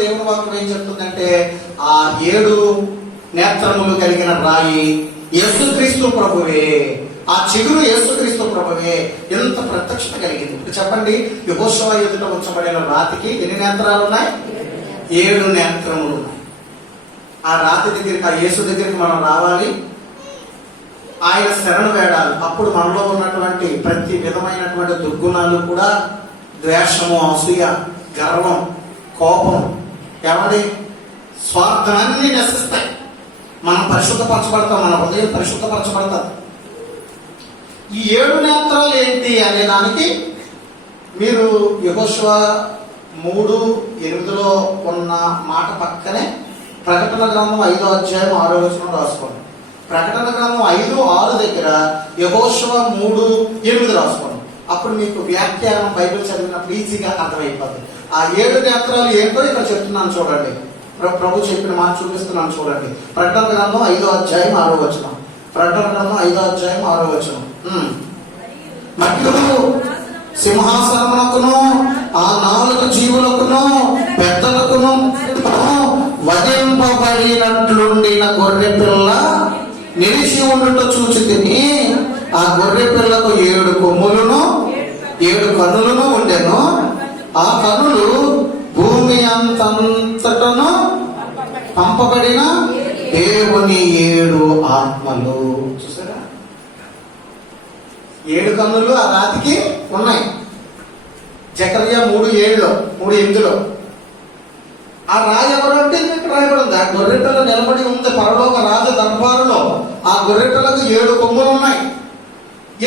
దేవుని వాక్యం ఏం చెప్తుందంటే ఆ 7 నేత్రములు కలిగిన రాయి యేసుక్రీస్తు ప్రభువే, ఆ చిగురు యేసుక్రీస్తు ప్రభువే. ఎంత ప్రత్యక్షత కలిగింది. ఇప్పుడు చెప్పండి, యెహోషువ ఎదుట ఉంచబడిన రాతికి ఎన్ని నేత్రాలు ఉన్నాయి? 7 నేత్రములు ఉన్నాయి. ఆ రాతి దగ్గరికి, ఆ యేసు దగ్గరికి మనం రావాలి, ఆయన శరణు వేడాలి. అప్పుడు మనలో ఉన్నటువంటి ప్రతి విధమైనటువంటి దుర్గుణాలు కూడా, ద్వేషము, అసూయ, గర్వం, కోపం, ఏమండి, స్వార్థాన్ని నశిస్తాయి. మనం పరిశుద్ధపరచబడతాం, మన హృదయం పరిశుద్ధపరచబడతాం. ఈ 7 నేత్రాలు ఏంటి అనే దానికి మీరు యెహోషువ 3:8 ఉన్న మాట పక్కనే ప్రకటన గ్రంథం 5వ అధ్యాయం 6వ వచనం రాసుకోండి. ప్రకటన గ్రంథం 5:6 దగ్గర యెహోషువ 3:8 రాసుకోండి. అప్పుడు మీకు వ్యాఖ్యానం బైబిల్ చదివినప్పుడు ఈజీగా అర్థమైపోతుంది. ఆ 7 నేత్రాలు ఏంటో ఇక్కడ చెప్తున్నాను చూడండి. ప్రభు చెప్పిన మాట చూపిస్తున్నాను చూడండి. ప్రకటన గ్రంథం 5వ అధ్యాయం 6వ వచనం. ప్రకటన గ్రంథం 5వ అధ్యాయం 6వ వచనం. మరియు సింహాసనమునకును ఆ 4 జీవులకును పెద్దలకును వధింపబడినట్లుండిన గొర్రె పిల్ల నిలిచి ఉండుట చూచి తిని, ఆ గొర్రె పిల్లకు 7 కొమ్ములను 7 కన్నులను ఉండెను. ఆ కన్నులు భూమి అంతటను పంపబడిన దేవుని 7 ఆత్మలు. చూసారా, 7 కన్నులు ఆ రాతికి ఉన్నాయి. జకర్యా 3:8 ఆ రాయి ఎవరు అంటే ఇక్కడ రాయబడింది. ఆ గొర్రెపిల్ల నిలబడి ఉంది పరలోక రాజ దర్బారులో. ఆ గొర్రెపిల్లకు 7 కొమ్ములు ఉన్నాయి,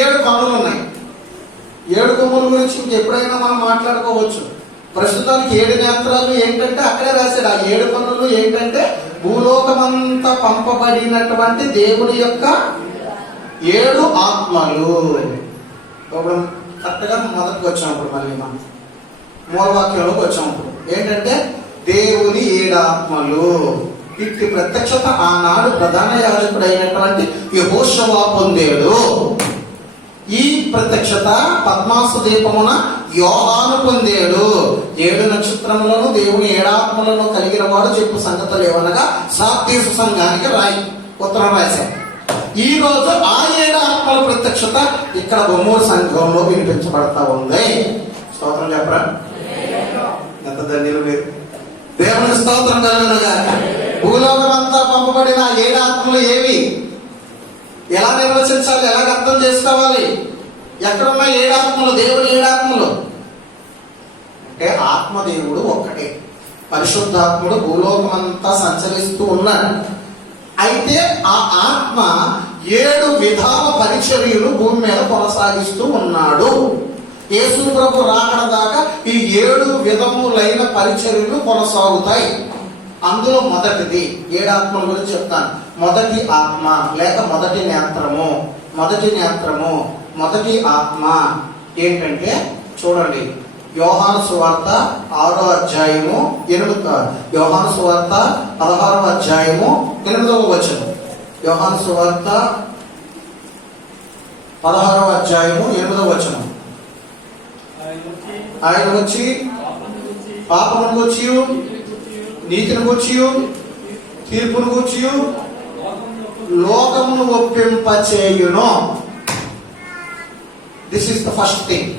7 కన్నులు ఉన్నాయి. 7 కొమ్ముల గురించి ఇంకెప్పుడైనా మనం మాట్లాడుకోవచ్చు. ప్రస్తుతానికి 7 నేత్రాలు ఏంటంటే అక్కడే రాశాడు. ఆ 7 కన్నులు ఏంటంటే భూలోకమంతా పంపబడినటువంటి దేవుని యొక్క 7 ఆత్మలు. ఇప్పుడు కరెక్ట్గా మొదటికి వచ్చినప్పుడు మళ్ళీ మనం మూలవాక్యంలోకి వచ్చినప్పుడు ఏంటంటే దేవుని 7 ఆత్మలు. వీటి ప్రత్యక్షత ఆనాడు ప్రధాన యాజకుడు అయినటువంటి యెహోషువ పొందాడు. ఈ ప్రత్యక్షత పద్మాసు దీపమున యోహాను పొందాడు. 7 నక్షత్రములను దేవుని 7 ఆత్మలను కలిగిన వాడు చెప్పు సంగతులు ఏమనగా సార్దీసు సంఘానికి ఉత్తరం రాశాడు. ఈ రోజు ఆ 7 ఆత్మల ప్రత్యక్షత ఇక్కడ బొమ్మూరు సంఘంలో వినిపించబడతా ఉంది. స్తోత్రం చెప్పరా? ఎంత ధన్యులు మీరు. దేవుని స్తోత్రం కలుగునుగా. భూలోకం అంతా పంపబడిన 7 ఆత్మలు ఏవి, ఎలా నిర్వచించాలి, ఎలా అర్థం చేసుకోవాలి? ఎక్కడున్న 7 ఆత్మలు? దేవుని 7 ఆత్మలు అంటే ఆత్మదేవుడు ఒక్కటే, పరిశుద్ధాత్ముడు భూలోకం అంతా సంచరిస్తూ ఉన్నాడు. అయితే ఆ ఆత్మ 7 విధాల పరిచర్యలు భూమి మీద కొనసాగిస్తూ ఉన్నాడు. యేసు ప్రభు రాకడ దాకా ఈ 7 విధములైన పరిచర్యలు కొనసాగుతాయి. అందులో మొదటిది 7 ఆత్మల గురించి చెప్తాను. మొదటి ఆత్మ లేక మొదటి నేత్రము, మొదటి ఆత్మ ఏంటంటే చూడండి, యోహాను సువార్త 6వ అధ్యాయము 8, యోహాను సువార్త 16వ అధ్యాయము 8వ వచనం. యోహాను సువార్త 16వ అధ్యాయము 8వ వచనం. ఆయన వచ్చి పాపమును గురించి నీతిని గూర్చియు తీర్పును గూర్చియు లోకమును ఒప్పింపచేయును. This is the first thing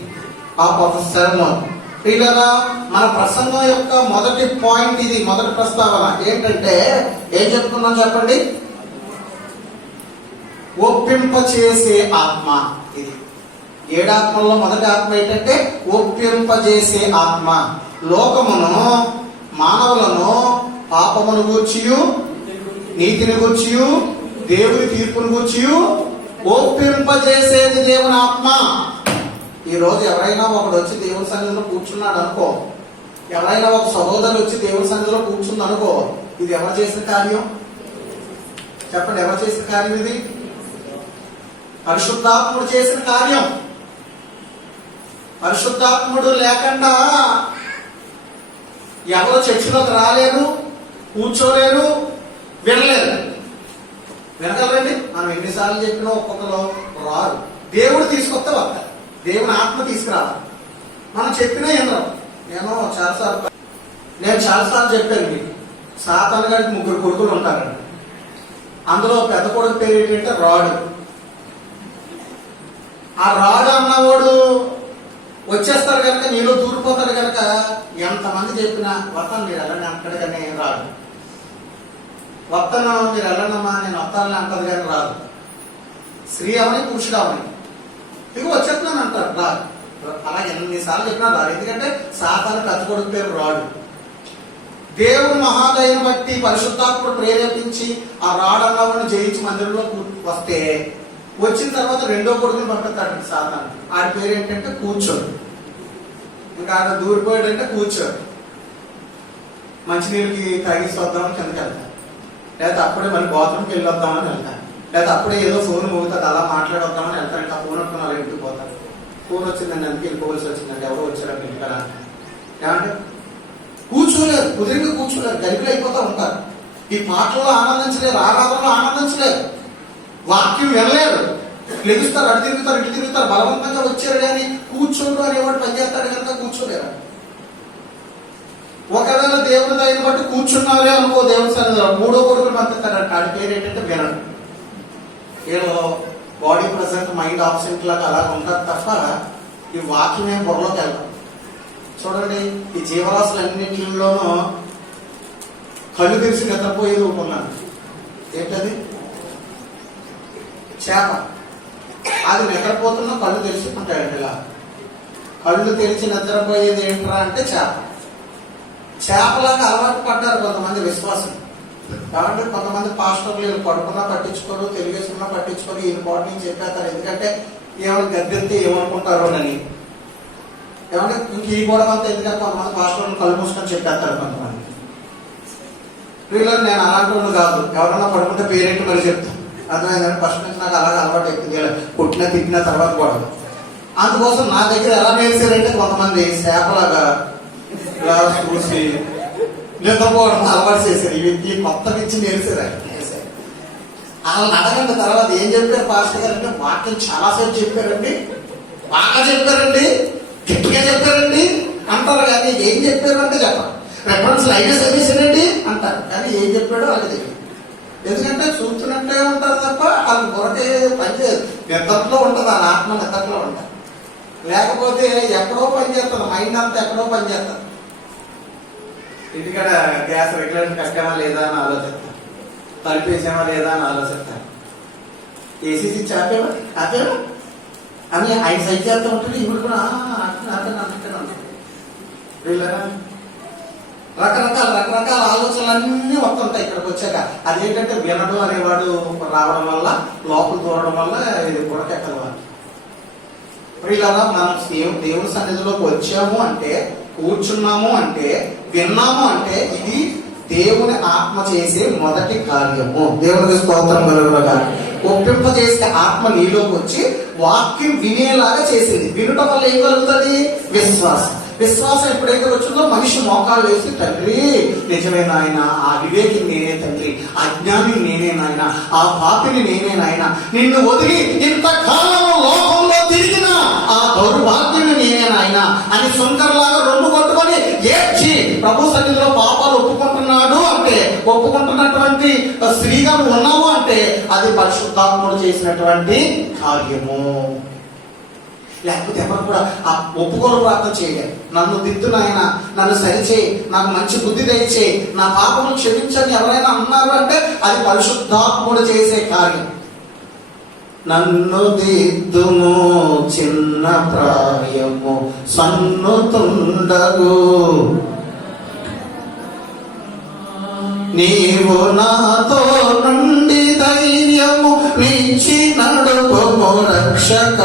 of our sermon. ప్రియులారా, మన ప్రసంగం యొక్క మొదటి పాయింట్ ఇది, మొదటి ప్రస్తావన ఏంటంటే ఏం చెప్తున్నాం చెప్పండి? ఒప్పింపచేసే ఆత్మ. ఇది 7 ఆత్మల్లో మొదటి ఆత్మ ఏంటంటే ఒప్పింపజేసే ఆత్మ. లోకమును, మానవులను పాపమును గూర్చియు నీతిని గూర్చియు దేవుని తీర్పును గూర్చియు ఒప్పింపజేసేది దేవుని ఆత్మ. ఈ రోజు ఎవరైనా ఒకడు వచ్చి దేవుని సన్నిధిలో కూర్చున్నాడు అనుకో, ఎవరైనా ఒక సహోదరు వచ్చి దేవుని సన్నిధిలో కూర్చుంది అనుకో, ఇది ఎవరు చేసిన కార్యం చెప్పండి? ఎవరు చేసిన కార్యం ఇది? పరిశుద్ధాత్ముడు చేసిన కార్యం. పరిశుద్ధాత్ముడు లేకుండా ఎవరు చర్చిలోకి రాలేరు, కూర్చోలేరు, వినలేరు. వినగలరండి? మనం ఎన్నిసార్లు చెప్పినా ఒక్కొక్కరు రారు. దేవుడు తీసుకొస్తే వస్తారు, దేవుని ఆత్మ తీసుకురావాలి. మనం చెప్పినా వినరు. నేను చాలాసార్లు చెప్పాను మీకు, సాతాను గారికి 3 కొడుకులు ఉంటారండి. అందులో పెద్ద కొడుకు పేరు ఏంటంటే రాడు. ఆ రాడు అన్నవాడు వచ్చేస్తాడు కనుక, నీలో దూరిపోతాడు కనుక ఎంతమంది చెప్పినా వస్తాను మీరు వెళ్ళండి అంటాడు కానీ రాడు. వస్తాను మీరు వెళ్ళండమ్మా నేను వస్తానని అంటది కానీ రాదు. స్త్రీ అవని పురుషుడు అవని ఇక వచ్చేస్తున్నాను అంటారు, రాదు. అలాగే ఎన్నిసార్లు చెప్పినా రాడు. ఎందుకంటే సాతాను పెద్ద కొడుకు పేరు రాడు. దేవుని మహాదయను బట్టి పరిశుద్ధాత్ముడు ప్రేరేపించి ఆ రాడు అన్నవాడిని జయించి మందిరంలో వస్తే, వచ్చిన తర్వాత 2వ కొడుకుని పంపిస్తాడు సాతాను. ఆడి పేరు ఏంటంటే కూర్చోడు. ఇంకా ఆడ దూరిపోయాడంటే కూర్చోడు. మంచినీళ్ళకి తాగేసి వద్దామని కిందకి వెళ్తాను, లేకపోతే అప్పుడే మరి బాత్రూమ్కి వెళ్ళి వద్దామని వెళ్తాను, లేకపోతే అప్పుడే ఏదో ఫోన్ మోగుతుంది అలా మాట్లాడొద్దామని వెళ్తాను. ఇంకా ఫోన్ అనుకున్న అలా ఇంటికి పోతాను. ఫోన్ వచ్చిందండి అందుకే వెళ్ళిపోవలసి వచ్చిందండి, ఎవరో వచ్చారండి ఇంటికి కదా ఏమంటే కూర్చోలేరు, కుదిరిగా కూర్చోలేరు, గరికలు అయిపోతూ ఉంటారు. ఈ పాటల్లో ఆనందించలేరు, ఆరాధనలో ఆనందించలేరు, వాక్యం వినలేరు, లెగుస్తారు, అటు తిరుగుతారు, ఇటు తిరుగుతారు. బలవంతంగా వచ్చారు కానీ కూర్చోడు అనేవాడు పనిచేస్తాడు కనుక కూర్చోలేరు. ఒకవేళ దేవుని దయని బట్టి కూర్చున్నారే అనుకో, దేవుని సన్నిధిలో 3వ కొడుకుని పంపిస్తాడంట. ఆడి పేరు ఏంటంటే వినడు. ఏదో బాడీ ప్రెసెంట్ మైండ్ ఆబ్సెంట్ లాగా అలా ఉంటారు తప్ప ఈ వాక్యం ఏం బుర్రలోకి వెళ్తాం. చూడండి, ఈ జీవరాశులన్నింటిలోనూ కళ్ళు తెరిచి నిద్రపోయేది ఉంటున్నాను. ఏంటది? చేప. అది నిద్రపోతున్నా కళ్ళు తెరిచి ఉంటాయండి. ఇలా కళ్ళు తెరిచి నిద్రపోయేది ఏంట్రా అంటే చేప. చేపలాగా అలవాటు పడ్డారు కొంతమంది విశ్వాసం. కాబట్టి కొంతమంది పాస్టర్లు పడుకున్నా పట్టించుకోరు, తెలియజేసుకున్నా పట్టించుకోరు, ఈ ఇంపార్టెంట్ చెప్పేస్తారు. ఎందుకంటే ఏమైనా గద్దెత్తే ఏమనుకుంటారో అని. ఏమంటే ఇంక ఈ గొడవ అంతా ఎందుకంటే కొంతమంది పాస్టర్లు కళ్ళు మూసుకొని చెప్పేస్తారు కొంతమంది. వీళ్ళని నేను అలాంటి కాదు, ఎవరన్నా పడుకుంటే పేరేంటి మరి చెప్తాను. అర్థమైందంటే ఫస్ట్ నుంచి నాకు అలాగే అలవాటు ఎక్కువ పుట్టిన తిట్టిన తర్వాత గొడవ. అందుకోసం నా దగ్గర ఎలా నేర్చారంటే కొంతమంది చేపలాగా ఇలా చూసి నిద్రపోవడం అలవాటు చేశారు. ఈ కొత్త పిచ్చి నేర్చారు. అలా అడగండి తర్వాత ఏం చెప్పారు పాస్టర్ గారు అంటే, వాక్యం చాలాసేపు చెప్పారండి, బాగా చెప్పారండి, గట్టిగా చెప్పారండి అంటారు. కానీ ఏం చెప్పారు అంటే చెప్పారు. రెఫరెన్స్ లైనే చదివేసారండి అంటారు, కానీ ఏం చెప్పాడో వాళ్ళకి తెలియదు. ఎందుకంటే చూస్తున్నట్టే ఉంటారు తప్ప వాళ్ళు బుర్రకే పనిచేయదు. నిద్రలో ఉంటుంది, వాళ్ళ ఆత్మ నిద్రలో ఉంటుంది. లేకపోతే ఎక్కడో పనిచేస్తుంది, మైండ్ అంతా ఎక్కడో పనిచేస్తుంది. ఇంటికాడ గ్యాస్ రెగ్యులేటర్ కట్టామా లేదా అని ఆలోచిస్తాను, తలిపేసామా లేదా అని ఆలోచిస్తాను, ఏసీసీ చాపేమా ఆపేమా అని ఆయన సైజ్ చేస్తూ ఉంటుంది. ఇప్పుడు కూడా వీళ్ళరా రకరకాల ఆలోచనలన్నీ వస్తుంటాయి ఇక్కడికి వచ్చాక. అదేంటంటే వినడం అనేవాడు రావడం వల్ల, లోపల దూరడం వల్ల ఇది బుడకెక్కల వాళ్ళు. వీళ్ళరా మనం దేవుని సన్నిధిలోకి వచ్చాము అంటే, కూర్చున్నాము అంటే, విన్నాము అంటే ఇది దేవుని ఆత్మ చేసే మొదటి కార్యము. దేవునికి స్తోత్రం కలుగునుగాక. ఒప్పింపజేసే ఆత్మ నీలోకి వచ్చి వాక్యం వినేలాగా చేసింది. వినటం వల్ల ఏం కలుగుతుంది? విశ్వాసం. విశ్వాసం ఎప్పుడైతే వచ్చిందో మనిషి మోకాళ్ళు వేసి, తండ్రి నిజమే నాయన, ఆ వివేకి నేనే తండ్రి, ఆ జ్ఞాని నేనే నాయన, ఆ పాపిని నేనే నాయన, నిన్ను వదిలి ఇంతకాలం లోకంలో తిరిగిన ఆ దౌర్భాగ్యుని నేనే నాయన అని శంకర్లాగా రొమ్ము కొట్టుకొని ఏడ్చి ప్రభు సన్నిధిలో పాపాలు ఒప్పుకుంటున్నా ఒప్పుకుంటున్నటువంటి స్త్రీగా నువ్వు ఉన్నావు అంటే అది పరిశుద్ధాత్ముడు చేసినటువంటి కార్యము. లేకపోతే ఎవరు కూడా ఆ ఒప్పుకోలు ప్రార్థన చేయలేదు. నన్ను దిద్దు నాయన, నన్ను సరిచేయి, నాకు మంచి బుద్ధి దయచేయి, నా పాపములు క్షమించని ఎవరైనా అన్నారు అంటే అది పరిశుద్ధాత్ముడు చేసే కార్యం. నన్ను దిద్దుము చిన్న ప్రాయము సన్నుతుండగు, నీవు నాతో నుండి ధైర్యము నిచ్చి నడుపుము రక్షక.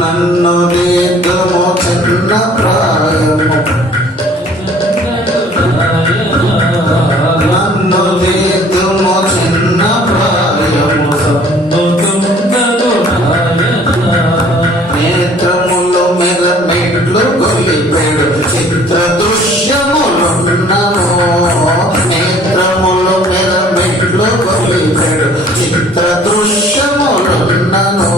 నన్ను దిద్దుము చిన్న ప్రాయము, నన్ను దిద్దుము చిన్న ప్రాయము, నేత్రములు మెరమెట్లు గొలిపెడు చిత్ర దృశ్యములున్నను, నేత్రములు మెరమెట్లు గొలిపెడు చిత్ర దృశ్యములున్నను,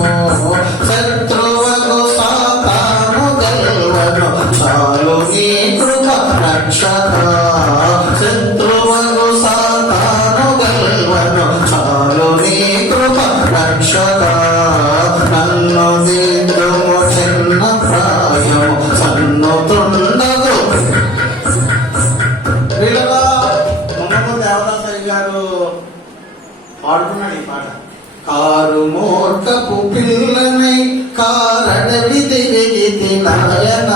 శత్రువును సాతాను గెలవను చాలు నీ కృప రక్షక. శత్రువును సాతాను గెలవను చాలు నీ కృప రక్షక. నన్ను దిద్దుము చిన్న ప్రాయము సన్నుతుండగు. వీళ్ళగా మొన్నకు దేవదాసరి గారు పాడుకున్నాడు ఈ పాట. కారు మూర్ఖపు పిల్లని కారడవి తిరిగి నాయన,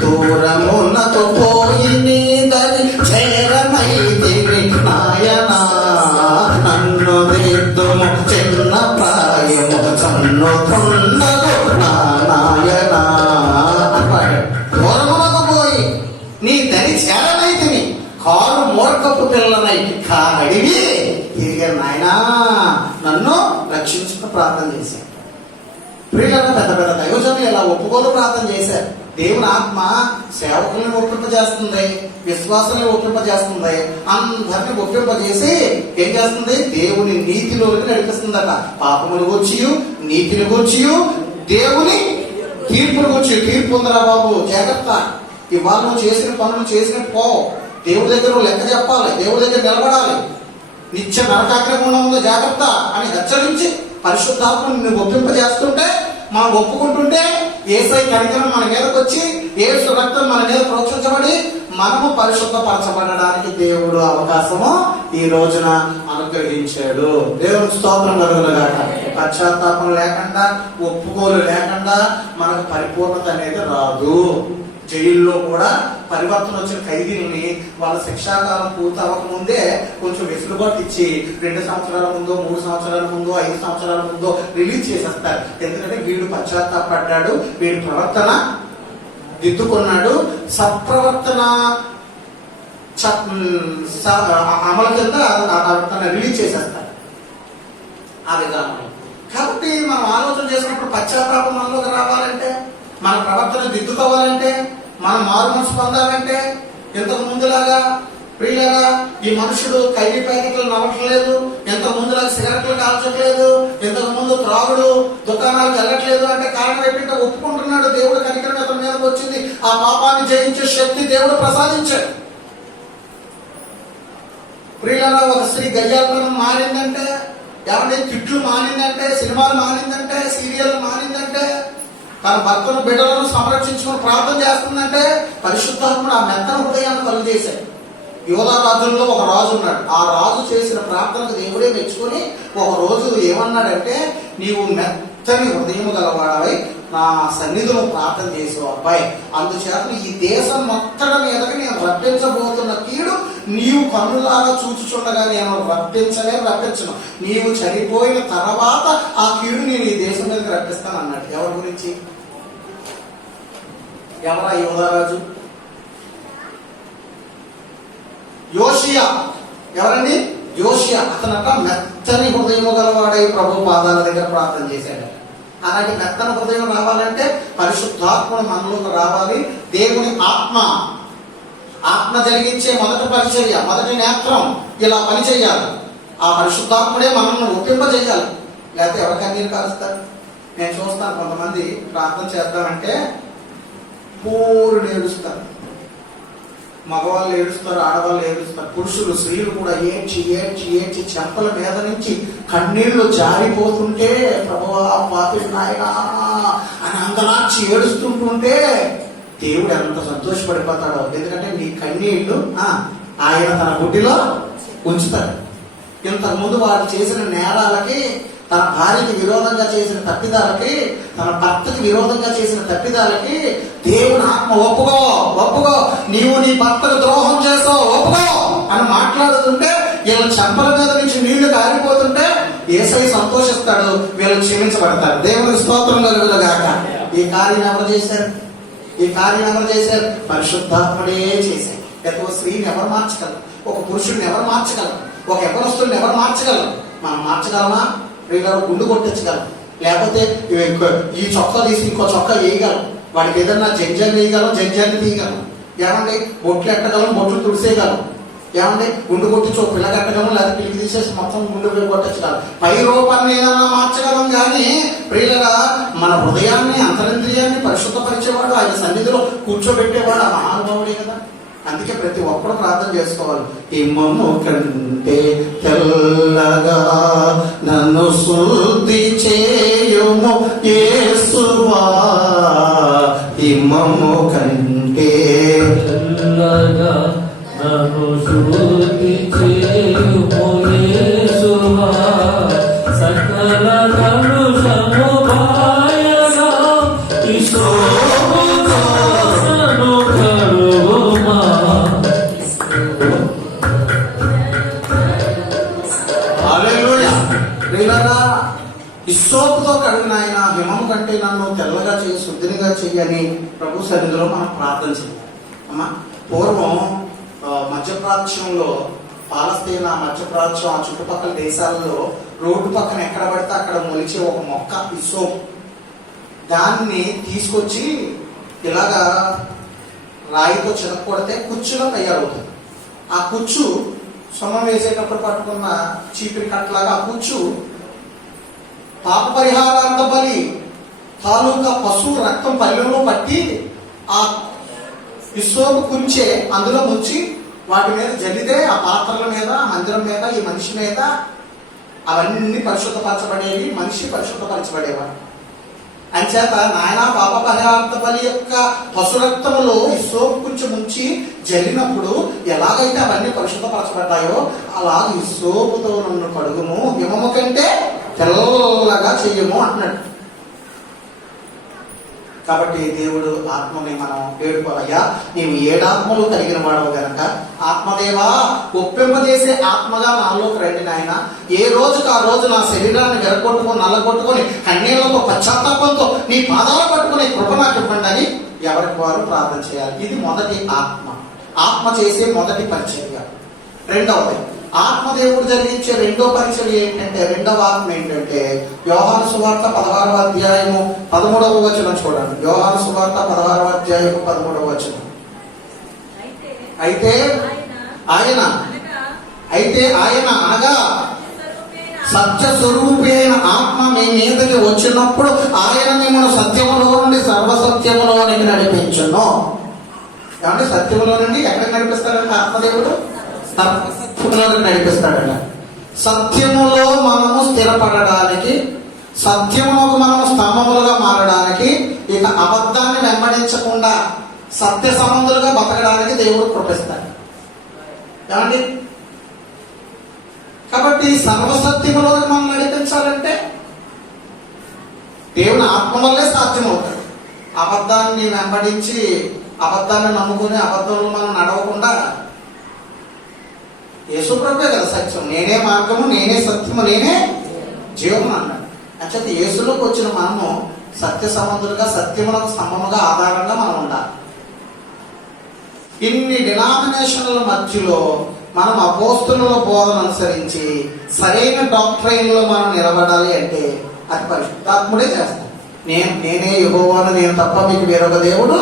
దూరమునకు పోయి నీ దరి చేరమైతివి నాయన. నన్ను దిద్దుము చిన్న ప్రాయము సన్నుతుండగు నా నాయన అన్నాడు. దూరమునకు పోయి నీ దరి చేరమైతివి, కారు మూర్ఖపు పిల్లనై కారడివి తిరిగారు నాయనా, నన్ను రక్షించుకు ప్రార్థన చేశారు. ప్రియులను పెద్ద పెద్ద దైవజనులు ఇలా ఒప్పుకోలు ప్రార్థన చేశారు. దేవుని ఆత్మ సేవకులను ఒప్పింపజేస్తుంది, విశ్వాసాలను ఒప్పింపజేస్తుంది, అందరినీ ఒప్పింపజేసి ఏం చేస్తుంది? దేవుని నీతిలోకి నడిపిస్తుందట. పాపములు గూర్చి, నీతిని గూర్చి, దేవుని తీర్పును గూర్చి. తీర్పు ఉందిరా బాబు, జాగ్రత్త. ఇవాళ నువ్వు చేసిన పనులు చేసినట్టు పో. దేవుడి దగ్గర నువ్వు లెక్క చెప్పాలి, దేవుడి దగ్గర నిలబడాలి. నిత్య నరకాగ్రహంలో ఉందో జాగ్రత్త అని హెచ్చరించి పరిశుద్ధాత్మను నిన్ను ఒప్పింపజేస్తుంటే, మనం ఒప్పుకుంటుంటే యేసై కనికరం మన మీదకి వచ్చి యేసు రక్తం మన మీద ప్రోక్షించబడి మనము పరిశుద్ధపరచబడడానికి దేవుడు అవకాశము ఈ రోజున అనుగ్రహించాడు. దేవునికి స్తోత్రం కలుగునుగాక. పశ్చాత్తాపం లేకుండా, ఒప్పుకోలు లేకుండా మనకు పరిపూర్ణత అనేది రాదు. జైల్లో కూడా పరివర్తన వచ్చిన ఖైదీలని వాళ్ళ శిక్షాకాలం పూర్తి అవ్వకముందే కొంచెం వెసులుబాటు ఇచ్చి 2 సంవత్సరాల ముందో, 3 సంవత్సరాల ముందో, 5 సంవత్సరాల ముందో రిలీజ్ చేసేస్తారు. ఎందుకంటే వీడు పశ్చాత్తాపడ్డాడు, వీడి ప్రవర్తన దిద్దుకున్నాడు, సత్ప్రవర్తన అమలు కింద తన రిలీజ్ చేసేస్తారు ఆ విధానంలో. కాబట్టి మనం ఆలోచన చేసినప్పుడు పశ్చాత్తాపం మనలోకి రావాలంటే, మన ప్రవర్తన దిద్దుకోవాలంటే, మనం మారు మనసు పొందాలంటే, ఇంతకు ముందులాగా ప్రియులారా ఈ మనుషుడు ఖైదీ ప్యాకెట్లు నవ్వట్లేదు, ఇంతకు ముందులాగా సిగరెట్లు కాల్చట్లేదు, ఇంతకు ముందు త్రాగుడు దుకాణాలకు వెళ్ళట్లేదు అంటే కారణం ఏంటంటే ఒప్పుకుంటున్నాడు. దేవుడు కనికరం అతని మీదకి వచ్చింది. ఆ పాపాన్ని జయించే శక్తి దేవుడు ప్రసాదించాడు. ప్రియులారా ఒక స్త్రీ గయ్యాలను మారిందంటే, ఎవరి తిట్లు మానిందంటే, సినిమాలు మానిందంటే, సీరియల్ మానిందంటే, తన భర్తను బిడ్డలను సంరక్షించుకుని ప్రార్థన చేస్తుందంటే పరిశుద్ధాత్ముడు ఆ మెత్తన హృదయాన్ని కలుగు చేశాడు. యోధా రాజుల్లో ఒక రాజు ఉన్నాడు. ఆ రాజు చేసిన ప్రార్థనకు దేవుడే మెచ్చుకొని ఒక రోజు ఏమన్నాడంటే, నీవు మెత్తని హృదయం గలవాడవై నా సన్నిధిలో ప్రార్థన చేసావు అబ్బాయి, అందుచేత ఈ దేశం మొత్తం మీదకి నేను రప్పించబోతున్న కీడు నీవు కన్నులాగా చూచుచుండగా నేను రప్పించను. నీవు చనిపోయిన తర్వాత ఆ కీడు నేను ఈ దేశం మీదకి రప్పిస్తాను అన్నాడు. ఎవరి గురించి? ఎవరా యోధారాజు? యోషియా. ఎవరండి? యోషియా. అతనట మెత్తని హృదయము గలవాడై ప్రభు పాదాల దగ్గర ప్రార్థన చేశాడు. అలాంటి మెత్తని హృదయం రావాలంటే పరిశుద్ధాత్మను మనలోకి రావాలి. దేవుని ఆత్మ జరిగించే మొదటి పరిచర్య, మొదటి నేత్రం ఇలా పని చేయాలి. ఆ పరిశుద్ధాత్ముడే మనల్ని ఒప్పింపజేయాలి. లేకపోతే ఎవరికి అన్ని కాలుస్తారు? నేను చూస్తాను కొంతమంది ప్రార్థన చేద్దామంటే పూరు నేడుస్తారు. మగవాళ్ళు ఏడుస్తారు, ఆడవాళ్ళు ఏడుస్తారు, పురుషులు స్త్రీలు కూడా ఏడ్చి ఏడ్చి ఏడ్చి చెంపల మీద నుంచి కన్నీళ్లు జారిపోతుంటే ప్రభువా పాపి నాయనా అని అంతలాచి ఏడుస్తుంటుంటే దేవుడు ఎంత సంతోషపడిపోతాడో. ఎందుకంటే నీ కన్నీళ్లు ఆయన తన గుడ్డిలో ఉంచుతాడు. ఇంతకుముందు వాడు చేసిన నేరాలకి, తన భార్యకి విరోధంగా చేసిన తప్పిదాలకి, తన భర్తకి విరోధంగా చేసిన తప్పిదాలకి దేవుని ఆత్మ ఒప్పుకో ఒప్పుకో, నీవు నీ భర్తకు ద్రోహం చేసావు ఒప్పుకో అని మాట్లాడుతుంటే వీళ్ళ చెంపల మీద నుంచి నీళ్లు కారిపోతుంటే యేసయ్య సంతోషిస్తాడు, వీళ్ళు క్షమించబడతారు. దేవుని స్తోత్రం కలుగునుగాక. ఈ కార్యం ఎవరు చేశారు? ఈ కార్యం ఎవరు చేశారు? పరిశుద్ధాత్ముడే చేశారు. ఒక స్త్రీని ఎవరు మార్చగలరు? ఒక పురుషుడిని ఎవరు మార్చగలరు? ఒక యవనస్తుడిని ఎవరు మార్చగలరు? మనం మార్చగలమా? గుండు కొట్టించగలం, లేకపోతే ఈ చొక్కా తీసి ఇంకో చొక్కా వేయగలం, వాడికి ఏదన్నా జంజాన్ని వేయగలం, జంజాన్ని తీయగలం, ఏమండి బొట్లు ఎట్టగలం, బొట్లు తుడిసేయగలం, ఏమండి గుండు కొట్టించి ఒక పిల్ల కట్టగలం, లేదా పిల్లికి తీసేసి మొత్తం గుండు కొట్టించగలం, పై రూపాన్ని ఏదన్నా మార్చగలం. కానీ ప్రియులగా మన హృదయాన్ని, అంతరింద్రియాన్ని పరిశుద్ధపరిచేవాడు, ఆయన సన్నిధిలో కూర్చోబెట్టేవాడు ఆ మహానుభావుడే కదా. అందుకే ప్రతి ఒక్కరు ప్రార్థన చేసుకోవాలి. హిమము కంటే తెల్లగా నన్ను శుద్ధి చేయుము యేసువా, హిమము కంటే తెల్లగా నన్ను శుద్ధి చేయుము యేసువా, సకల కలుషము బాయగా ఇస్సోపుతో కడిగిన ఆయన హిమము కంటే నన్ను తెల్లగా చేయి, శుద్ధినిగా చెయ్యని ప్రభు సన్నిధిలో మనం ప్రార్థన చేయాలి. అమ్మా, పూర్వం మధ్యప్రాచ్యంలో, పాలస్తీనా మధ్యప్రాచ్యం ఆ చుట్టుపక్కల దేశాలలో రోడ్డు పక్కన ఎక్కడ పడితే అక్కడ మొలిచే ఒక మొక్క ఇస్సోపు, దాన్ని తీసుకొచ్చి ఇలాగా రాయితో చినకొడితే కుచ్చులో తయారవుతుంది. ఆ కుచ్చు సొమ్మ వేసేటప్పుడు పట్టుకున్న చీపిరి కట్టలాగా ఆ కుచ్చు పాప పరిహారార్థ బలి తాలూకా పశువు రక్తం పల్లెలో పట్టి ఆ ఇస్సోపు కుంచే అందులో ముంచి వాటి మీద జల్లితే ఆ పాత్రల మీద, ఆ మందిరం మీద, ఈ మనిషి మీద అవన్నీ పరిశుద్ధపరచబడేవి, మనిషి పరిశుద్ధపరచబడేవాడు. అంచేత నాయన పాప పరిహారార్థ బలి యొక్క పశు రక్తములో ఇస్సోపు కుంచె ముంచి జల్లినప్పుడు ఎలాగైతే అవన్నీ పరిశుద్ధపరచబడ్డాయో అలా ఇస్సోపుతో నన్ను కడుగుము, హిమము కంటే తెల్లగా చెయ్యము అంటున్నాడు. కాబట్టి దేవుడు ఆత్మని మనం వేడుకోవాలయ్యా, నీవు ఏడాత్మలు కలిగిన వాడవు గనక ఆత్మదేవా ఒప్పింపజేసే ఆత్మగా నాలోకి రండి నాయన. ఏ రోజుకు ఆ రోజు నా శరీరాన్ని వెరగొట్టుకొని నల్లగొట్టుకొని కన్నీళ్లతో పశ్చాత్తాపంతో నీ పాదాలు పట్టుకునే కృప నాకు ఇవ్వండి అని ఎవరికి వారు ప్రార్థన చేయాలి. ఇది మొదటి ఆత్మ చేసే మొదటి పరిచర్య. రెండవది ఆత్మదేవుడు జరిగించే రెండో పరిచర్య ఏంటంటే, రెండవ ఆత్మ ఏంటంటే యోహాను సువార్త 16వ అధ్యాయము 13వ వచనం చూడండి. యోహాను సువార్త 16వ అధ్యాయము 13వ వచనం. అయితే ఆయన అనగా సత్య స్వరూపైన ఆత్మ మీ మీదకి వచ్చినప్పుడు ఆయన మిమ్మల్ని సత్యములో నుండి సర్వసత్యములోనికి నడిపించును. కాబట్టి సత్యములో నుండి ఎక్కడికి నడిపిస్తాడంటే ఆత్మదేవుడు సత్యములోకి నడిపిస్తాడట. సత్యములో మనము స్థిరపడడానికి, సత్యములకు మనము స్తంభములుగా మారడానికి, ఇక అబద్ధాన్ని వెంబడించకుండా సత్య సంబంధులుగా బతకడానికి దేవుడు కృపిస్తాడు. ఏమండి? కాబట్టి సర్వసత్యములోకి మనం నడిపించాలంటే దేవుని ఆత్మ వల్లే సాధ్యమవుతాడు. అబద్ధాన్ని వెంబడించి, అబద్ధాన్ని నమ్ముకుని అబద్ధంలో మనం నడవకుండా యేసుప్రభువే కదా సత్యం, నేనే మార్గము, నేనే సత్యము, నేనే జీవము అన్నాడు. అంటే యేసులోకి వచ్చిన మనము సత్య సంబంధులుగా, సత్యములకు స్తంభముగా, ఆధారంగా మనం ఉండాలి. ఇన్ని డినామినేషన్ల మధ్యలో మనం అపోస్తుల బోధన అనుసరించి సరైన డాక్ట్రైన్ లో మనం నిలబడాలి అంటే అది పరిశుద్ధాత్ముడే చేస్తాడు. నేనే యెహోవాను, నేను తప్ప మీకు వేరొక దేవుడు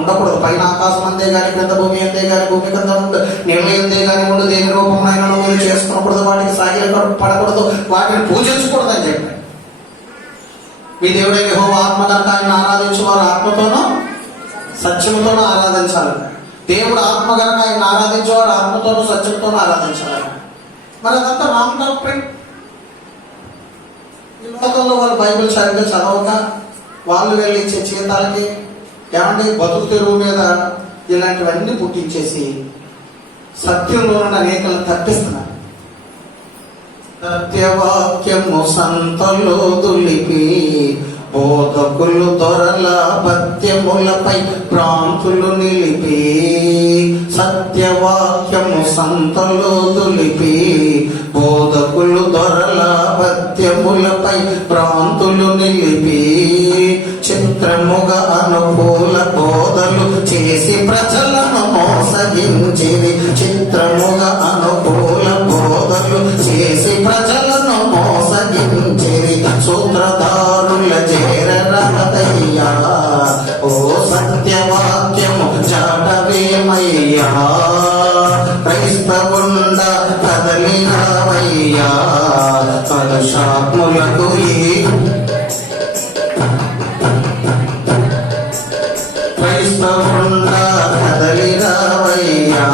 ఉండకూడదు. పైన ఆకాశం అందే గాని, క్రింద భూమి అందే గాని, భూమి కింద ఉండు నీళ్ళ అందే గాని ఉండు, దేని రూపంలో మీరు చేసుకునకూడదు, వాటికి సాగిల పడకూడదు, వాటిని పూజించకూడదు అని చెప్పాడు. మీ దేవుడే యెహోవా ఆత్మ కనుక ఆయన ఆరాధించేవారు ఆత్మతోనూ సత్యముతోనూ ఆరాధించాలి. దేవుడు ఆత్మ కనుక ఆయన ఆరాధించేవాడు ఆత్మతోనూ సత్యంతోనూ ఆరాధించాలి. మరి అదంతా రాంగ్ డాక్ట్రిన్. ఈ లోకంలో వాళ్ళు బైబిల్ సరిగ్గా చదవక వాళ్ళు వెళ్ళి ఇచ్చే జీతాలకి ఏమంటే బతుకు తెరువు మీద ఇలాంటివన్నీ పుట్టించేసి సత్యంలో ఉన్న అనేకలను తప్పిస్తున్నారు. సత్యవాక్యము సంతలో దులిపి బోధకులు దొరల పత్యములపై ప్రాంతులు నిలిపి. సత్యవాక్యము సంతలో దులిపి బోధకులు దొరల పత్యములపై ప్రాంతులు నిలిపి. చిత్రముగా అనుకూల బోధలు చేసి ప్రజలను మోసగించిరి. చిత్రముగా అనుకూల బోధలు చేసి ప్రజలను మోసగించిరి. సూత్రధారుల చేరరాదయ్యా ఓ సత్యవాక్యము చాటవేమయ్యా. క్రైస్తవుండ కదలిరావయ్యా కలుషాత్ములకు క్రైస్తవుండ కదలిరావయ్యా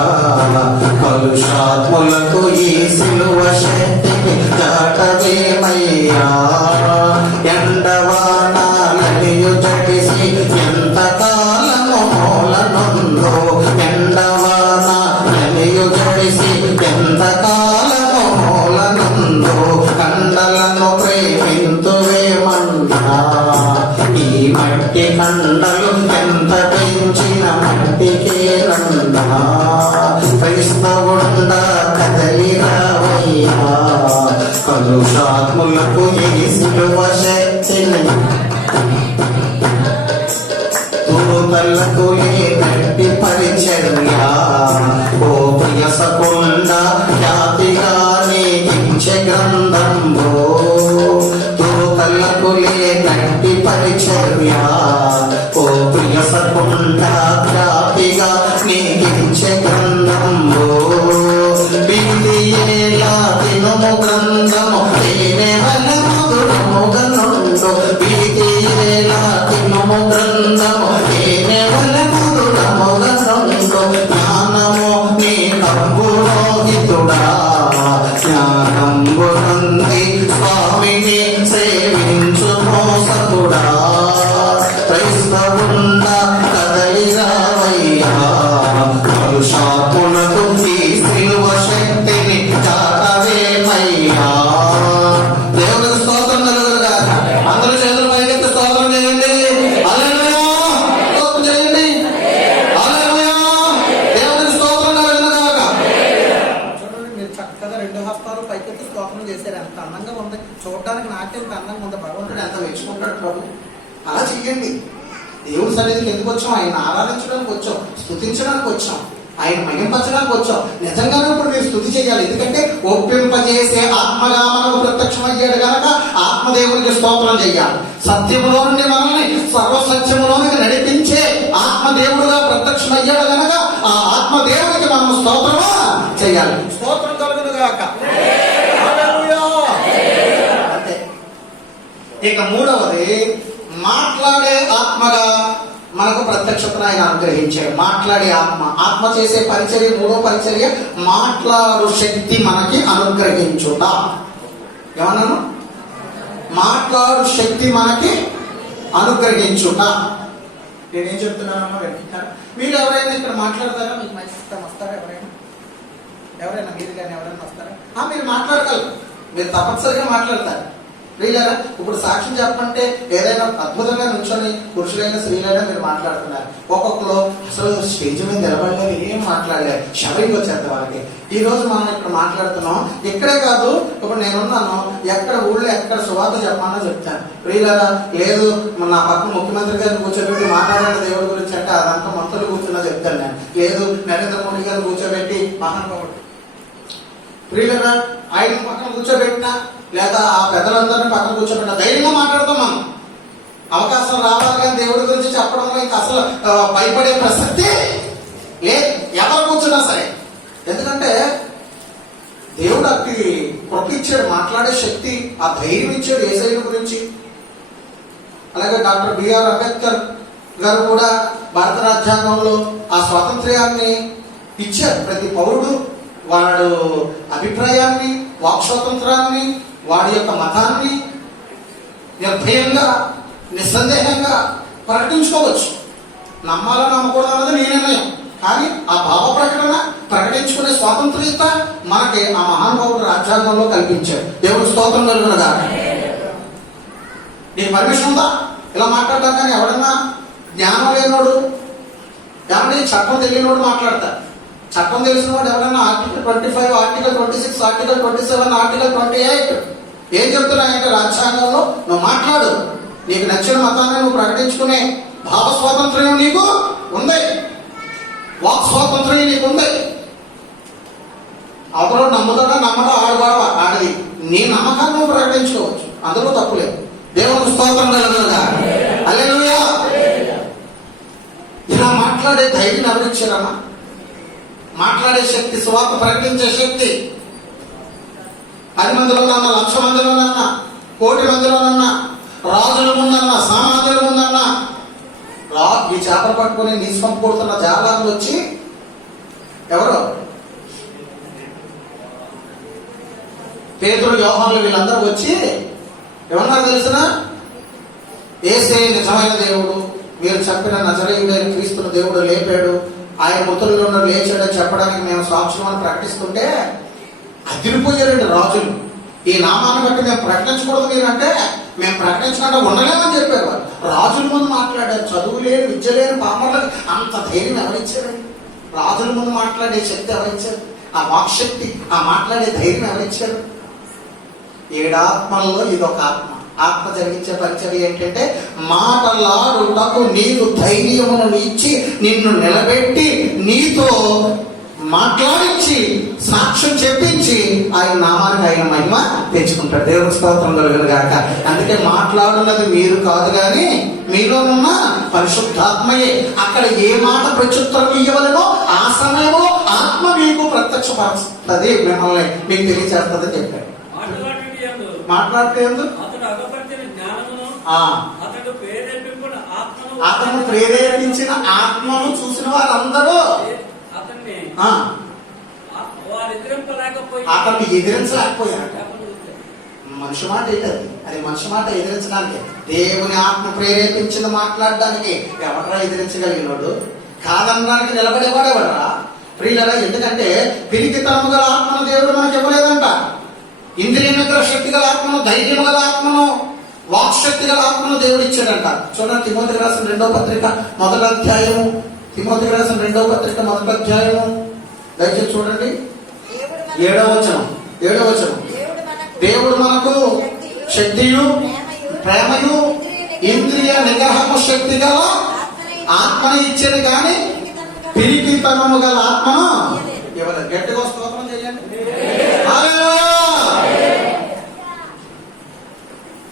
కలుషాత్ములకు ఈ సిలువ శక్తికి చాటవేమయ్యా. ఎండవానాలనియు జడిసి ఎంతకాలము మూలనుందో. ఎండవానాలనియు జడిసి ఎంతకాలము మూలనుందో. కండలను ప్రేమింతువేమన్నా ఈ మట్టి కండలు ఎంత పెంచిన మట్టికేనన్నా. క్రైస్తవుండ కదలిరావయ్యా కలుషాత్ములకు ఈ సిలువ శక్తిని. దూతలకు లేనట్టి పరిచర్య ఓ ప్రియసకుండ ఖ్యాతిగా నీకించే గ్రంథంబో. దూతలకు లేనట్టి పరిచర్య ఓ ప్రియసకుండ ఖ్యాతిగా నీకించే గ్రంథంబో. బిందియేలా దినము గ్రంథము తేనెవల మధురముగనుండు. బిందియేలా దినము గ్రంథము తేనెవల మధురముగనుండు. జ్ఞానము నీ కంబురోహితుడా జ్ఞానంబునంది స్వామిని సేవించు మోసకుడా. క్రైస్తవుండ కదలిరావయ్యా కలుషాత్ములకు ఈ సిలువ శక్తిని చాటవేమయ్యా. దేవునికి స్తోత్రం కలుగునుగా. అందరూ చేతులు పైకెత్తి స్తోత్రం చేయండి. హల్లెలూయా స్తోత్రం చేయండి. హల్లెలూయా దేవునికి స్తోత్రం కలుగునుగాక. చూడండి మీరు చక్కగా రెండు హస్తాలు పైకెత్తి స్తోత్రం చేశారు. ఎంత అందంగా ఉంది చూడడానికి. నాట్యం ఎంత అందంగా ఉంది. భగవంతుడు ఎంత మెచ్చుకుంటాడు ప్రభు. అలా చెయ్యండి. దేవుడి సన్నిధికి ఎందుకు వచ్చాం? ఆయన ఆరాధించడానికి వచ్చాం, స్తుతించడానికి వచ్చాం, ఆయన మహింపరచడానికి వచ్చాం. నిజంగానే ఇప్పుడు మీరు స్తుతి చేయాలి. ఎందుకంటే ఒప్పింపజేసే ఆత్మగా మనకు ప్రత్యక్షమయ్యాడు కనుక ఆత్మదేవునికి స్తోత్రం చేయాలి. సత్యములో నుండి మనల్ని సర్వసత్యములోనికి నడిపించే ఆత్మదేవుడుగా ప్రత్యక్షమయ్యాడు కనుక ఆ ఆత్మదేవునికి మనం స్తోత్రమా చేయాలి. స్తోత్రం కలుగునుగాక. అంతే. ఇక మూడవది మాట్లాడే ఆత్మగా మనకు ప్రత్యక్షతను ఆయన అనుగ్రహించాడు. మాట్లాడే ఆత్మ. ఆత్మ చేసే పరిచర్య మూడో పరిచర్య మాట్లాడు శక్తి మనకి అనుగ్రహించుట. ఏమన్నాను? మాట్లాడు శక్తి మనకి అనుగ్రహించుట. నేనేం చెప్తున్నానమ్మా వింటున్నారా? మీరు ఎవరైనా ఇక్కడ మాట్లాడతారా? మీకు మంచి ఇష్టం వస్తారా? ఎవరైనా మీరు కానీ ఎవరైనా వస్తారా? మీరు మాట్లాడగలరు. మీరు తప్పనిసరిగా మాట్లాడతారు. వీళ్ళారా ఇప్పుడు సాక్ష్యం చెప్పంటే ఏదైనా అద్భుతంగా నుంచొని పురుషులైనా స్త్రీలైనా మీరు మాట్లాడుతున్నారు. ఒక్కొక్కరు అసలు స్టేజ్ మీద నిలబడలేదు, ఏం మాట్లాడలేదు, షవరింగ్ వచ్చేద్దాం వాళ్ళకి. ఈ రోజు మనం ఇక్కడ మాట్లాడుతున్నాం. ఇక్కడే కాదు, ఇప్పుడు నేనున్నాను, ఎక్కడ ఊళ్ళో ఎక్కడ సువార్త చెప్పమన్నా చెప్తాను. వీళ్ళారా లేదు నా పక్కన ముఖ్యమంత్రి గారిని కూర్చోబెట్టి మాట్లాడాలి దేవుడి గురించి అంటే అదంతా మంత్రులు కూర్చున్నా చెప్తాను నేను. లేదు నరేంద్ర మోడీ గారిని కూర్చోబెట్టి మహానుభావుడు వీళ్ళరా ఆయన పక్కన కూర్చోబెట్టినా లేదా ఆ పెద్దలందరినీ పక్కన కూర్చోబెట్టిన ధైర్యంగా మాట్లాడతాం మనం. అవకాశం రావాలి కానీ దేవుడి గురించి చెప్పడంలో ఇంకా అసలు భయపడే ప్రసక్తి లేదు, ఎవరు కూర్చున్నా సరే. ఎందుకంటే దేవుడు అట్టి కృప ఇచ్చాడు, మాట్లాడే శక్తి, ఆ ధైర్యం ఇచ్చాడు యేసయ్య గురించి. అలాగే డాక్టర్ బిఆర్ అంబేద్కర్ గారు కూడా భారత రాజ్యాంగంలో ఆ స్వాతంత్ర్యాన్ని ఇచ్చారు. ప్రతి పౌరుడు వాడు అభిప్రాయాన్ని, వాక్ స్వాతంత్రాన్ని, వాడి యొక్క మతాన్ని నిర్భయంగా నిస్సందేహంగా ప్రకటించుకోవచ్చు. నమ్మాలా నమ్మకూడదు అన్నది నీ నిర్ణయం. కానీ ఆ భావ ప్రకటన ప్రకటించుకునే స్వాతంత్ర్యత మనకి ఆ మహానుభావుడు రాజ్యాంగంలో కల్పించాడు. దేవుడు స్తోత్రం కలుగునగా. నీకు పర్మిషన్ ఉందా ఇలా మాట్లాడటం? కానీ ఎవడన్నా జ్ఞానం లేనోడు, ఎవరి చట్టం తెలియనోడు మాట్లాడతాడు. చట్టం తెలిసిన వాడు ఎవరైనా ఆర్టికల్ 25, ఆర్టికల్ 26, ఆర్టికల్ 27, ఆర్టికల్ 28 ఏం చెప్తున్నాయంటే రాజ్యాంగంలో నువ్వు మాట్లాడు, నీకు నచ్చిన మతాన్ని నువ్వు ప్రకటించుకునే భావ స్వాతంత్ర్యం నీకు ఉంది, వాక్ స్వాతంత్ర్యం నీకు ఉంది. అవతల నమ్ముతాడా నమ్మడం ఆడగొడవ ఆడది, నీ నమ్మకాన్ని నువ్వు ప్రకటించుకోవచ్చు, అందులో తప్పులేదు. దేవునికి స్తోత్రం కలుగునుగా. హల్లెలూయా. ఇలా మాట్లాడే ధైర్యం ఎవరిచ్చారమ్మా? మాట్లాడే శక్తి, సువార్త ప్రకటించే శక్తి 10 మందిలోనన్నా, 1,00,000 మందిలోనన్నా, 1,00,00,000 మందిలోనన్నా, రాజుల ముందన్నా, సామాన్యుల ముందన్నా ఈ చేపలు పట్టుకుని నీసం కొడుతున్న జాలాలు వచ్చి ఎవరు? పేతురు, యోహానులు వీళ్ళందరూ వచ్చి ఏమన్నారు తెలిసిన? యేసే నిజమైన దేవుడు, మీరు చెప్పిన నజరేయుడైన క్రీస్తును దేవుడు లేపాడు, ఆయన మృతుల్లో ఉన్న లేచాడని చెప్పడానికి మేము సాక్ష్యం అని ప్రకటిస్తుంటే అదిరిపోయారండి రాజులు. ఈ నామాన్ని బట్టి మేము ప్రకటించకూడదు మీరంటే మేము ప్రకటించకుండా ఉండలేమని చెప్పారు. రాజుల ముందు మాట్లాడారు. చదువు లేని, విద్య లేని పామర్లకు అంత ధైర్యం ఎవరిచ్చారండి? రాజుల ముందు మాట్లాడే శక్తి ఎవరిచ్చారు? ఆ వాక్శక్తి, ఆ మాట్లాడే ధైర్యం ఎవరిచ్చారు? 7 ఆత్మల్లో ఇదొక ఆత్మ. ఆత్మ జరిగించే పరిచర్య ఏంటంటే మాటలాడుటకు నీకు ధైర్యమును ఇచ్చి నిన్ను నిలబెట్టి నీతో మాట్లాడించి సాక్ష్యం చెప్పించి ఆయన నామానికి ఆయన మహిమ తెచ్చుకుంటాడు. దేవుని స్తోత్రం కలుగునుగాక. అందుకే మాట్లాడున్నది మీరు కాదు కానీ మీలో ఉన్న పరిశుద్ధాత్మయే. అక్కడ ఏ మాట ప్రత్యుత్తరం ఇవ్వలేదో ఆ సమయంలో ఆత్మ మీకు ప్రత్యక్షపరుస్తుంది, మిమ్మల్ని మీకు తెలియచేస్తుందని చెప్పాడు. మాట్లాడితే అతను ప్రేరేపించిన ఆత్మను చూసిన వారందరూ అతన్ని ఎదిరించలేకపోయారట. మనిషి మాట ఏంటది? అది మనిషి మాట ఎదిరించడానికి, దేవుని ఆత్మ ప్రేరేపించిన మాట్లాడడానికి ఎవడరా ఎదిరించగలిగినోడు? కాదనడానికి నిలబడేవాడు ఎవడరా? ప్రియులరా, ఎందుకంటే పిరికితనము గల ఆత్మను దేవుడు మనకి ఇవ్వలేదంట. ఇంద్రియ నిగ్రహ శక్తి గల ఆత్మను, ధైర్యం గల ఆత్మను, వాక్శక్తి గల ఆత్మను దేవుడు ఇచ్చాడంట. చూడండి, తిమోతికి రాసిన 2వ పత్రిక 1వ అధ్యాయము. తిమోతికి రాసిన 2వ పత్రిక 1వ అధ్యాయము దయచేసి చూడండి. 7వ వచనం. దేవుడు మనకు శక్తియు, ప్రేమయు, ఇంద్రియ నిగ్రహము శక్తి గల ఆత్మను ఇచ్చాడు కానీ పిరికితనము గల ఆత్మను ఇవ్వలేదు. గట్టిగా స్తోత్రం చేయండి.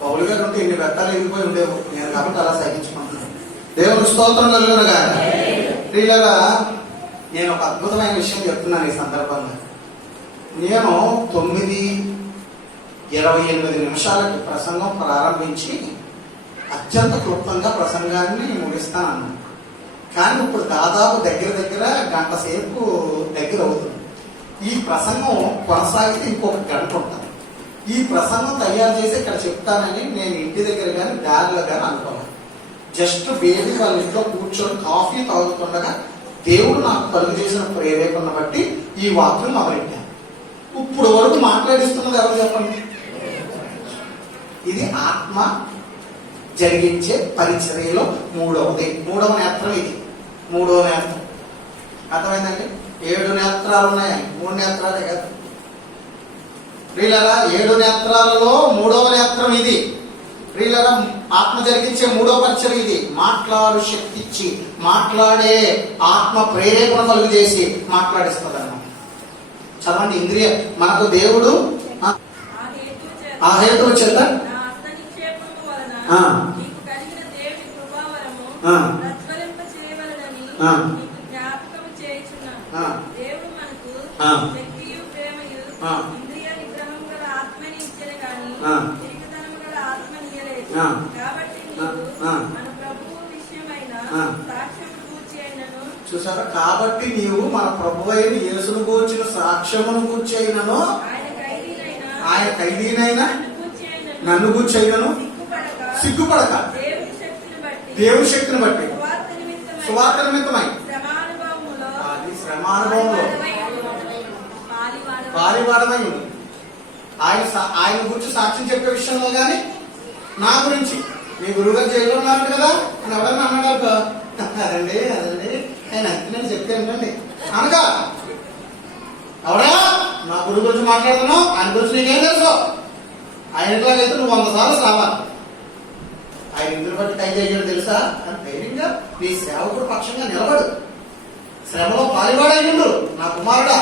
పౌలు గారు ఉంటే ఇన్ని వ్యర్థాలు ఎగిరిపోయి ఉండేవు, నేను కాబట్టి అలా సహించుకుంటున్నాను. దేవుని స్తోత్రం కలుగునుగా. ప్రియులారా, నేను ఒక అద్భుతమైన విషయం చెప్తున్నాను ఈ సందర్భంగా. నేను 9:28 నిమిషాలకి ప్రసంగం ప్రారంభించి అత్యంత క్లుప్తంగా ప్రసంగాన్ని ముగిస్తాను. కానీ ఇప్పుడు దాదాపు దగ్గర గంట సేపు దగ్గర అవుతుంది. ఈ ప్రసంగం కొనసాగితే ఇంకొక గంట ఉంటుంది. ఈ ప్రసంగం తయారు చేసి ఇక్కడ చెప్తానని నేను ఇంటి దగ్గర కానీ దారిలో కానీ అనుకోలేదు. జస్ట్ బేబీ వాళ్ళ ఇంట్లో కూర్చొని కాఫీ తాగుతుండగా దేవుడు నాకు కలుగు చేసిన ప్రేరేపణ బట్టి ఈ వాక్యం మొదలెట్టాను. ఇప్పుడు వరకు మాట్లాడిస్తున్నది ఎవరు చెప్పండి? ఇది ఆత్మ జరిగించే పరిచర్యలో మూడవ నేత్రం. ఇది 3వ నేత్రం. అర్థమైందండి? 7 నేత్రాలు ఉన్నాయి, 3 నేత్రాలే కదా ప్రియులారా. 7 నేత్రాలలో 3వ నేత్రం ఇది. ప్రియులారా, ఆత్మ జరిగించే 3వ పరిచర్య ఇది. మాట్లాడు శక్తి ఇచ్చి, మాట్లాడే ఆత్మ ప్రేరేపణ కలుగు చేసి మాట్లాడిస్తుంది అన్నమాట. చదవండి. ఇంద్రియ మనకు దేవుడు ఆ హేతువు చేత చూసారా? కాబట్టి నీవు మన ప్రభు అయిన యేసును గూర్చిన సాక్ష్యమును గూర్చైనను, ఆయన ఖైదీనైనా నన్ను గూర్చైనను సిగ్గుపడక దేవుని శక్తిని బట్టి సువార్త నిమిత్తమై అది శ్రమానుభవంలో పాలివాడమై ఉంది. ఆయన గురించి సాక్ష్యం చెప్పే విషయంలో కానీ, నా గురించి మీ గురువుగారు జైల్లో ఉన్నారు కదా అని ఎవరన్నా అన్నాడు, అదండి ఆయన నేను చెప్తే ఏంటండి అనగా, ఎవడా నా గురువు గురించి మాట్లాడుతున్నావు, ఆయన గురించి నీకేం తెలుసు, ఆయన ఎట్లాగైతే నువ్వు 100 సార్లు రావాలి, ఆయన ఇందుని బట్టి ఖైదు అయ్యాడు తెలుసా అని ధైర్యంగా నీ సేవకుడు పక్షంగా నిలబడు, శ్రమలో పాలివాడైండు నా కుమారుడా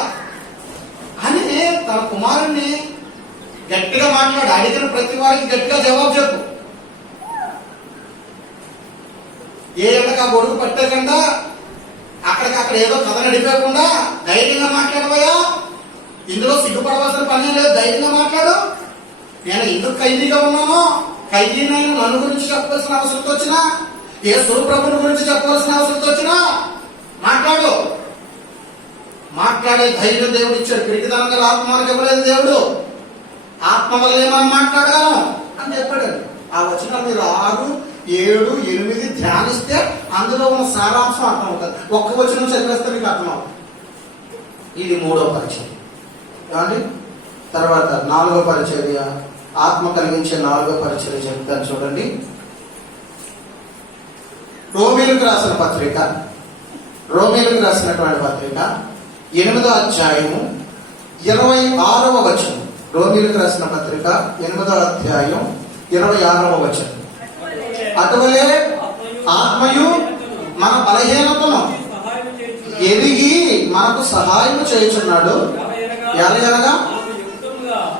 అని తన కుమారుణ్ణి గట్టిగా మాట్లాడు. అడిగిన ప్రతి వాడికి గట్టిగా జవాబు చెప్పు. ఏ ఎండగా గొడుగు పట్టకుండా అక్కడికక్కడ ఏదో కథ నడిపేయకుండా ధైర్యంగా మాట్లాడబోయా. ఇందులో సిగ్గుపడవలసిన పని లేదు, ధైర్యంగా మాట్లాడు. నేను ఎందుకు ఖైదీగా ఉన్నానో, ఖైదీనైనా నన్ను గురించి చెప్పవలసిన అవసరంతో వచ్చినా, ఏ ప్రభుని గురించి చెప్పవలసిన అవసరంతో వచ్చినా మాట్లాడు. మాట్లాడే ధైర్యం దేవుడు ఇచ్చాడు. పిరికితనం గల ఆత్మ మనకు ఇవ్వలేదు దేవుడు. ఆత్మ వల్లే మనం మాట్లాడగలం అని చెప్పాడు. ఆ వచనం మీరు 6, 7, 8 ధ్యానిస్తే అందులో ఉన్న సారాంశం అర్థం అవుతుంది. ఒక్క వచనం చదివేస్తే మీకు అర్థం అవుతుంది. ఇది 3వ పరిచర్య. కానీ తర్వాత 4వ పరిచర్య, ఆత్మ కలిగించే 4వ పరిచర్య చెప్తాను చూడండి. రోమీలకు రాసినటువంటి పత్రిక 8వ అధ్యాయము 26వ వచనం. రోమీలకు రాసిన పత్రిక 8వ అధ్యాయం 26వ వచనం. అటువలే ఆత్మయు మన బలహీనతను ఎదిగి మనకు సహాయం చేయుచున్నాడు. ఎలాగనగా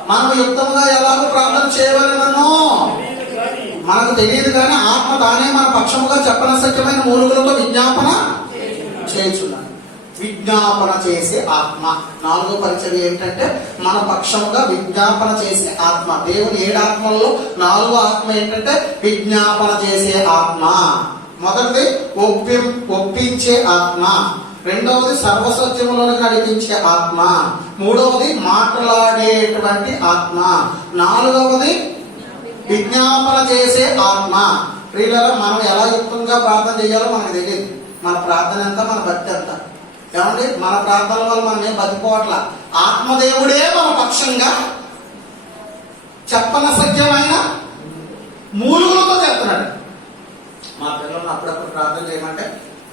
మనం యుక్తముగా ఎలాగో ప్రార్థన చేయవలెనో మనకు తెలియదు, కానీ ఆత్మ తానే మన పక్షముగా చెప్పనసక్యమైన మూలుగులతో విజ్ఞాపన చేయుచున్నాడు. విజ్ఞాపన చేసే ఆత్మ. 4వ పరిచర్య ఏంటంటే మన పక్షముగా విజ్ఞాపన చేసే ఆత్మ. దేవుని 7 ఆత్మల్లో 4వ ఆత్మ ఏంటంటే విజ్ఞాపన చేసే ఆత్మ. మొదటిది ఒప్పించే ఆత్మ, 2వది సర్వసత్యములను నడిపించే ఆత్మ, 3వది మాట్లాడేటువంటి ఆత్మ, 4వది విజ్ఞాపన చేసే ఆత్మ. ప్రియులారా, మనం ఎలా యుక్తంగా ప్రార్థన చేయాలో మనకు తెలియదు. మన ప్రార్థన ఎంత, మన భక్తి ఎంత. ఏమండి, మన ప్రార్థన వల్ల మనం ఏం బతిపోవట్లా. ఆత్మదేవుడే మన పక్షంగా చెప్పనసత్యమైన మూలుగులతో చెప్తున్నాడు. మా పిల్లలను అప్పుడప్పుడు ప్రార్థన చేయమంటే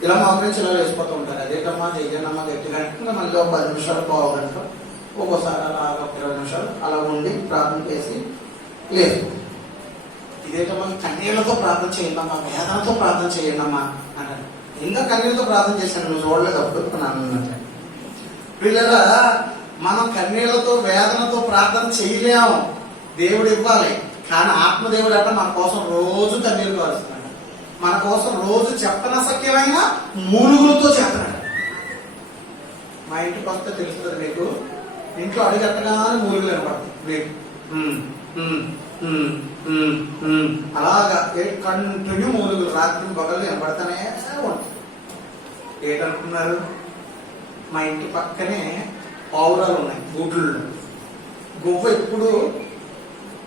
ఇలా మా గురించి ఇలా వేసిపోతూ ఉంటారు. అదేటమ్మా చెయ్యనమ్మా గట్టిగా ఇంకా మళ్ళీ 10 నిమిషాలు, పావుగంట, ఒక్కోసారి అలా 20 నిమిషాలు అలా ఉండి ప్రార్థన చేసి లేదు. ఇదేటమ్మా కన్నీళ్లతో ప్రార్థన చేయండమ్మా, వేదనతో ప్రార్థన చేయండమ్మా అంటారు. ఇంకా కన్నీళ్ళతో ప్రార్థన చేశాను, నువ్వు చూడలేదు అప్పుడు అన్నట్టు. పిల్లల, మనం కన్నీళ్లతో వేదనతో ప్రార్థన చేయలేము, దేవుడు ఇవ్వాలి. కానీ ఆత్మదేవుడు అంటే మన కోసం రోజు కన్నీళ్ళు కారుస్తున్నాడు, మన కోసం రోజు చెప్పనసక్యమైన మూలుగులతో చేస్తున్నాడు. మా ఇంటికి వస్తే తెలుస్తుంది మీకు, ఇంట్లో అడిగట్టగానే మూలుగులు వినపడుతుంది అలాగా. కంటిన్యూ మూలుగులు రాత్రి పగలు వినపడతానే ఉంటుంది. ఏంటనుకున్నారు, మా ఇంటి పక్కనే పావురాలు ఉన్నాయి, గూడ్లు.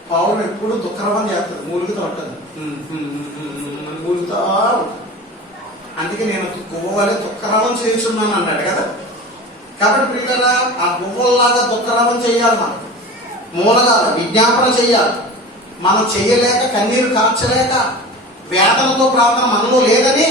పావురం ఎప్పుడు దుఃఖరమని చేస్తుంది, మూలుగుతూ ఉంటుంది, మూలుగుతా ఉంటుంది. అందుకే నేను గువ్వలే దుఃఖరమం చేస్తున్నాను అన్నాడు కదా. కాబట్టి ప్రియులారా, ఆ గువ్వల్లాగా దుఃఖరమం చేయాలి. మనం మూలగాలు విజ్ఞాపన చేయాలి. మనం చెయ్యలేక, కన్నీరు కార్చలేక, వేదనతో ప్రార్థన మనలో లేదని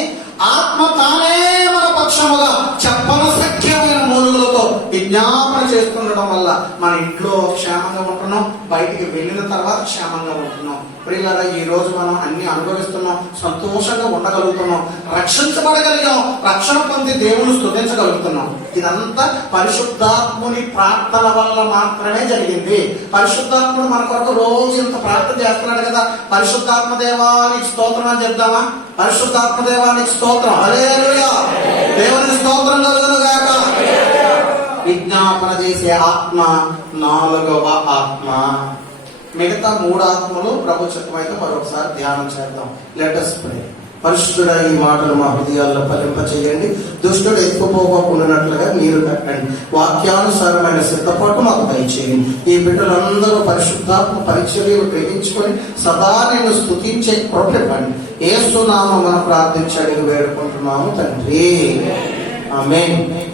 ఆత్మ తానే మన పక్షముగా చెప్పనసఖ్యమైన మూలుగులతో విజ్ఞాపన చేస్తుండడం వల్ల మన ఇంట్లో క్షేమంగా ఉంటున్నాం, బయటికి వెళ్ళిన తర్వాత క్షేమంగా ఉంటున్నాం. ప్రియులారా, ఈ రోజు మనం అన్ని అనుభవిస్తున్నాం, సంతోషంగా ఉండగలుగుతున్నాం, రక్షించబడగలిగాం, రక్షణ పొంది దేవుని స్తుతించగలుగుతున్నాం. ఇదంతా పరిశుద్ధాత్ముని ప్రార్థన వల్ల మాత్రమే జరిగింది. పరిశుద్ధాత్ముడు మన కొరకు రోజు ఇంత ప్రార్థన చేస్తున్నాడు కదా. పరిశుద్ధాత్మ దేవానికి స్తోత్రం అని చెప్దామా? పరిశుద్ధాత్మ దేవానికి స్తోత్రం, హల్లెలూయా, దేవునికి స్తోత్రం కలుగును గాక. విజ్ఞాపన చేసే ఆత్మ 4వ ఆత్మ. మిగతా 3 ఆత్మలు ప్రభు చిత్తమైతే మరొకసారి ధ్యానం చేద్దాం. Let us pray. పరిశుద్ధుడా, ఈ మాటలు మా హృదయాల్లో ఫలింపచేయండి. దుష్టుడు ఎత్తుకుపోకుండా మీరు కట్టండి. వాక్యానుసారమైన సిద్ధపాటు మాకు దయచేయండి. ఈ బిడ్డలందరూ పరిశుద్ధాత్మ పరిచర్యలు గ్రహించుకొని సదా నేను స్తుతించే కృప ఇవ్వండి. యేసు నామమున ప్రార్థించి అడిగి వేడుకుంటున్నాము తండ్రి. ఆమేన్.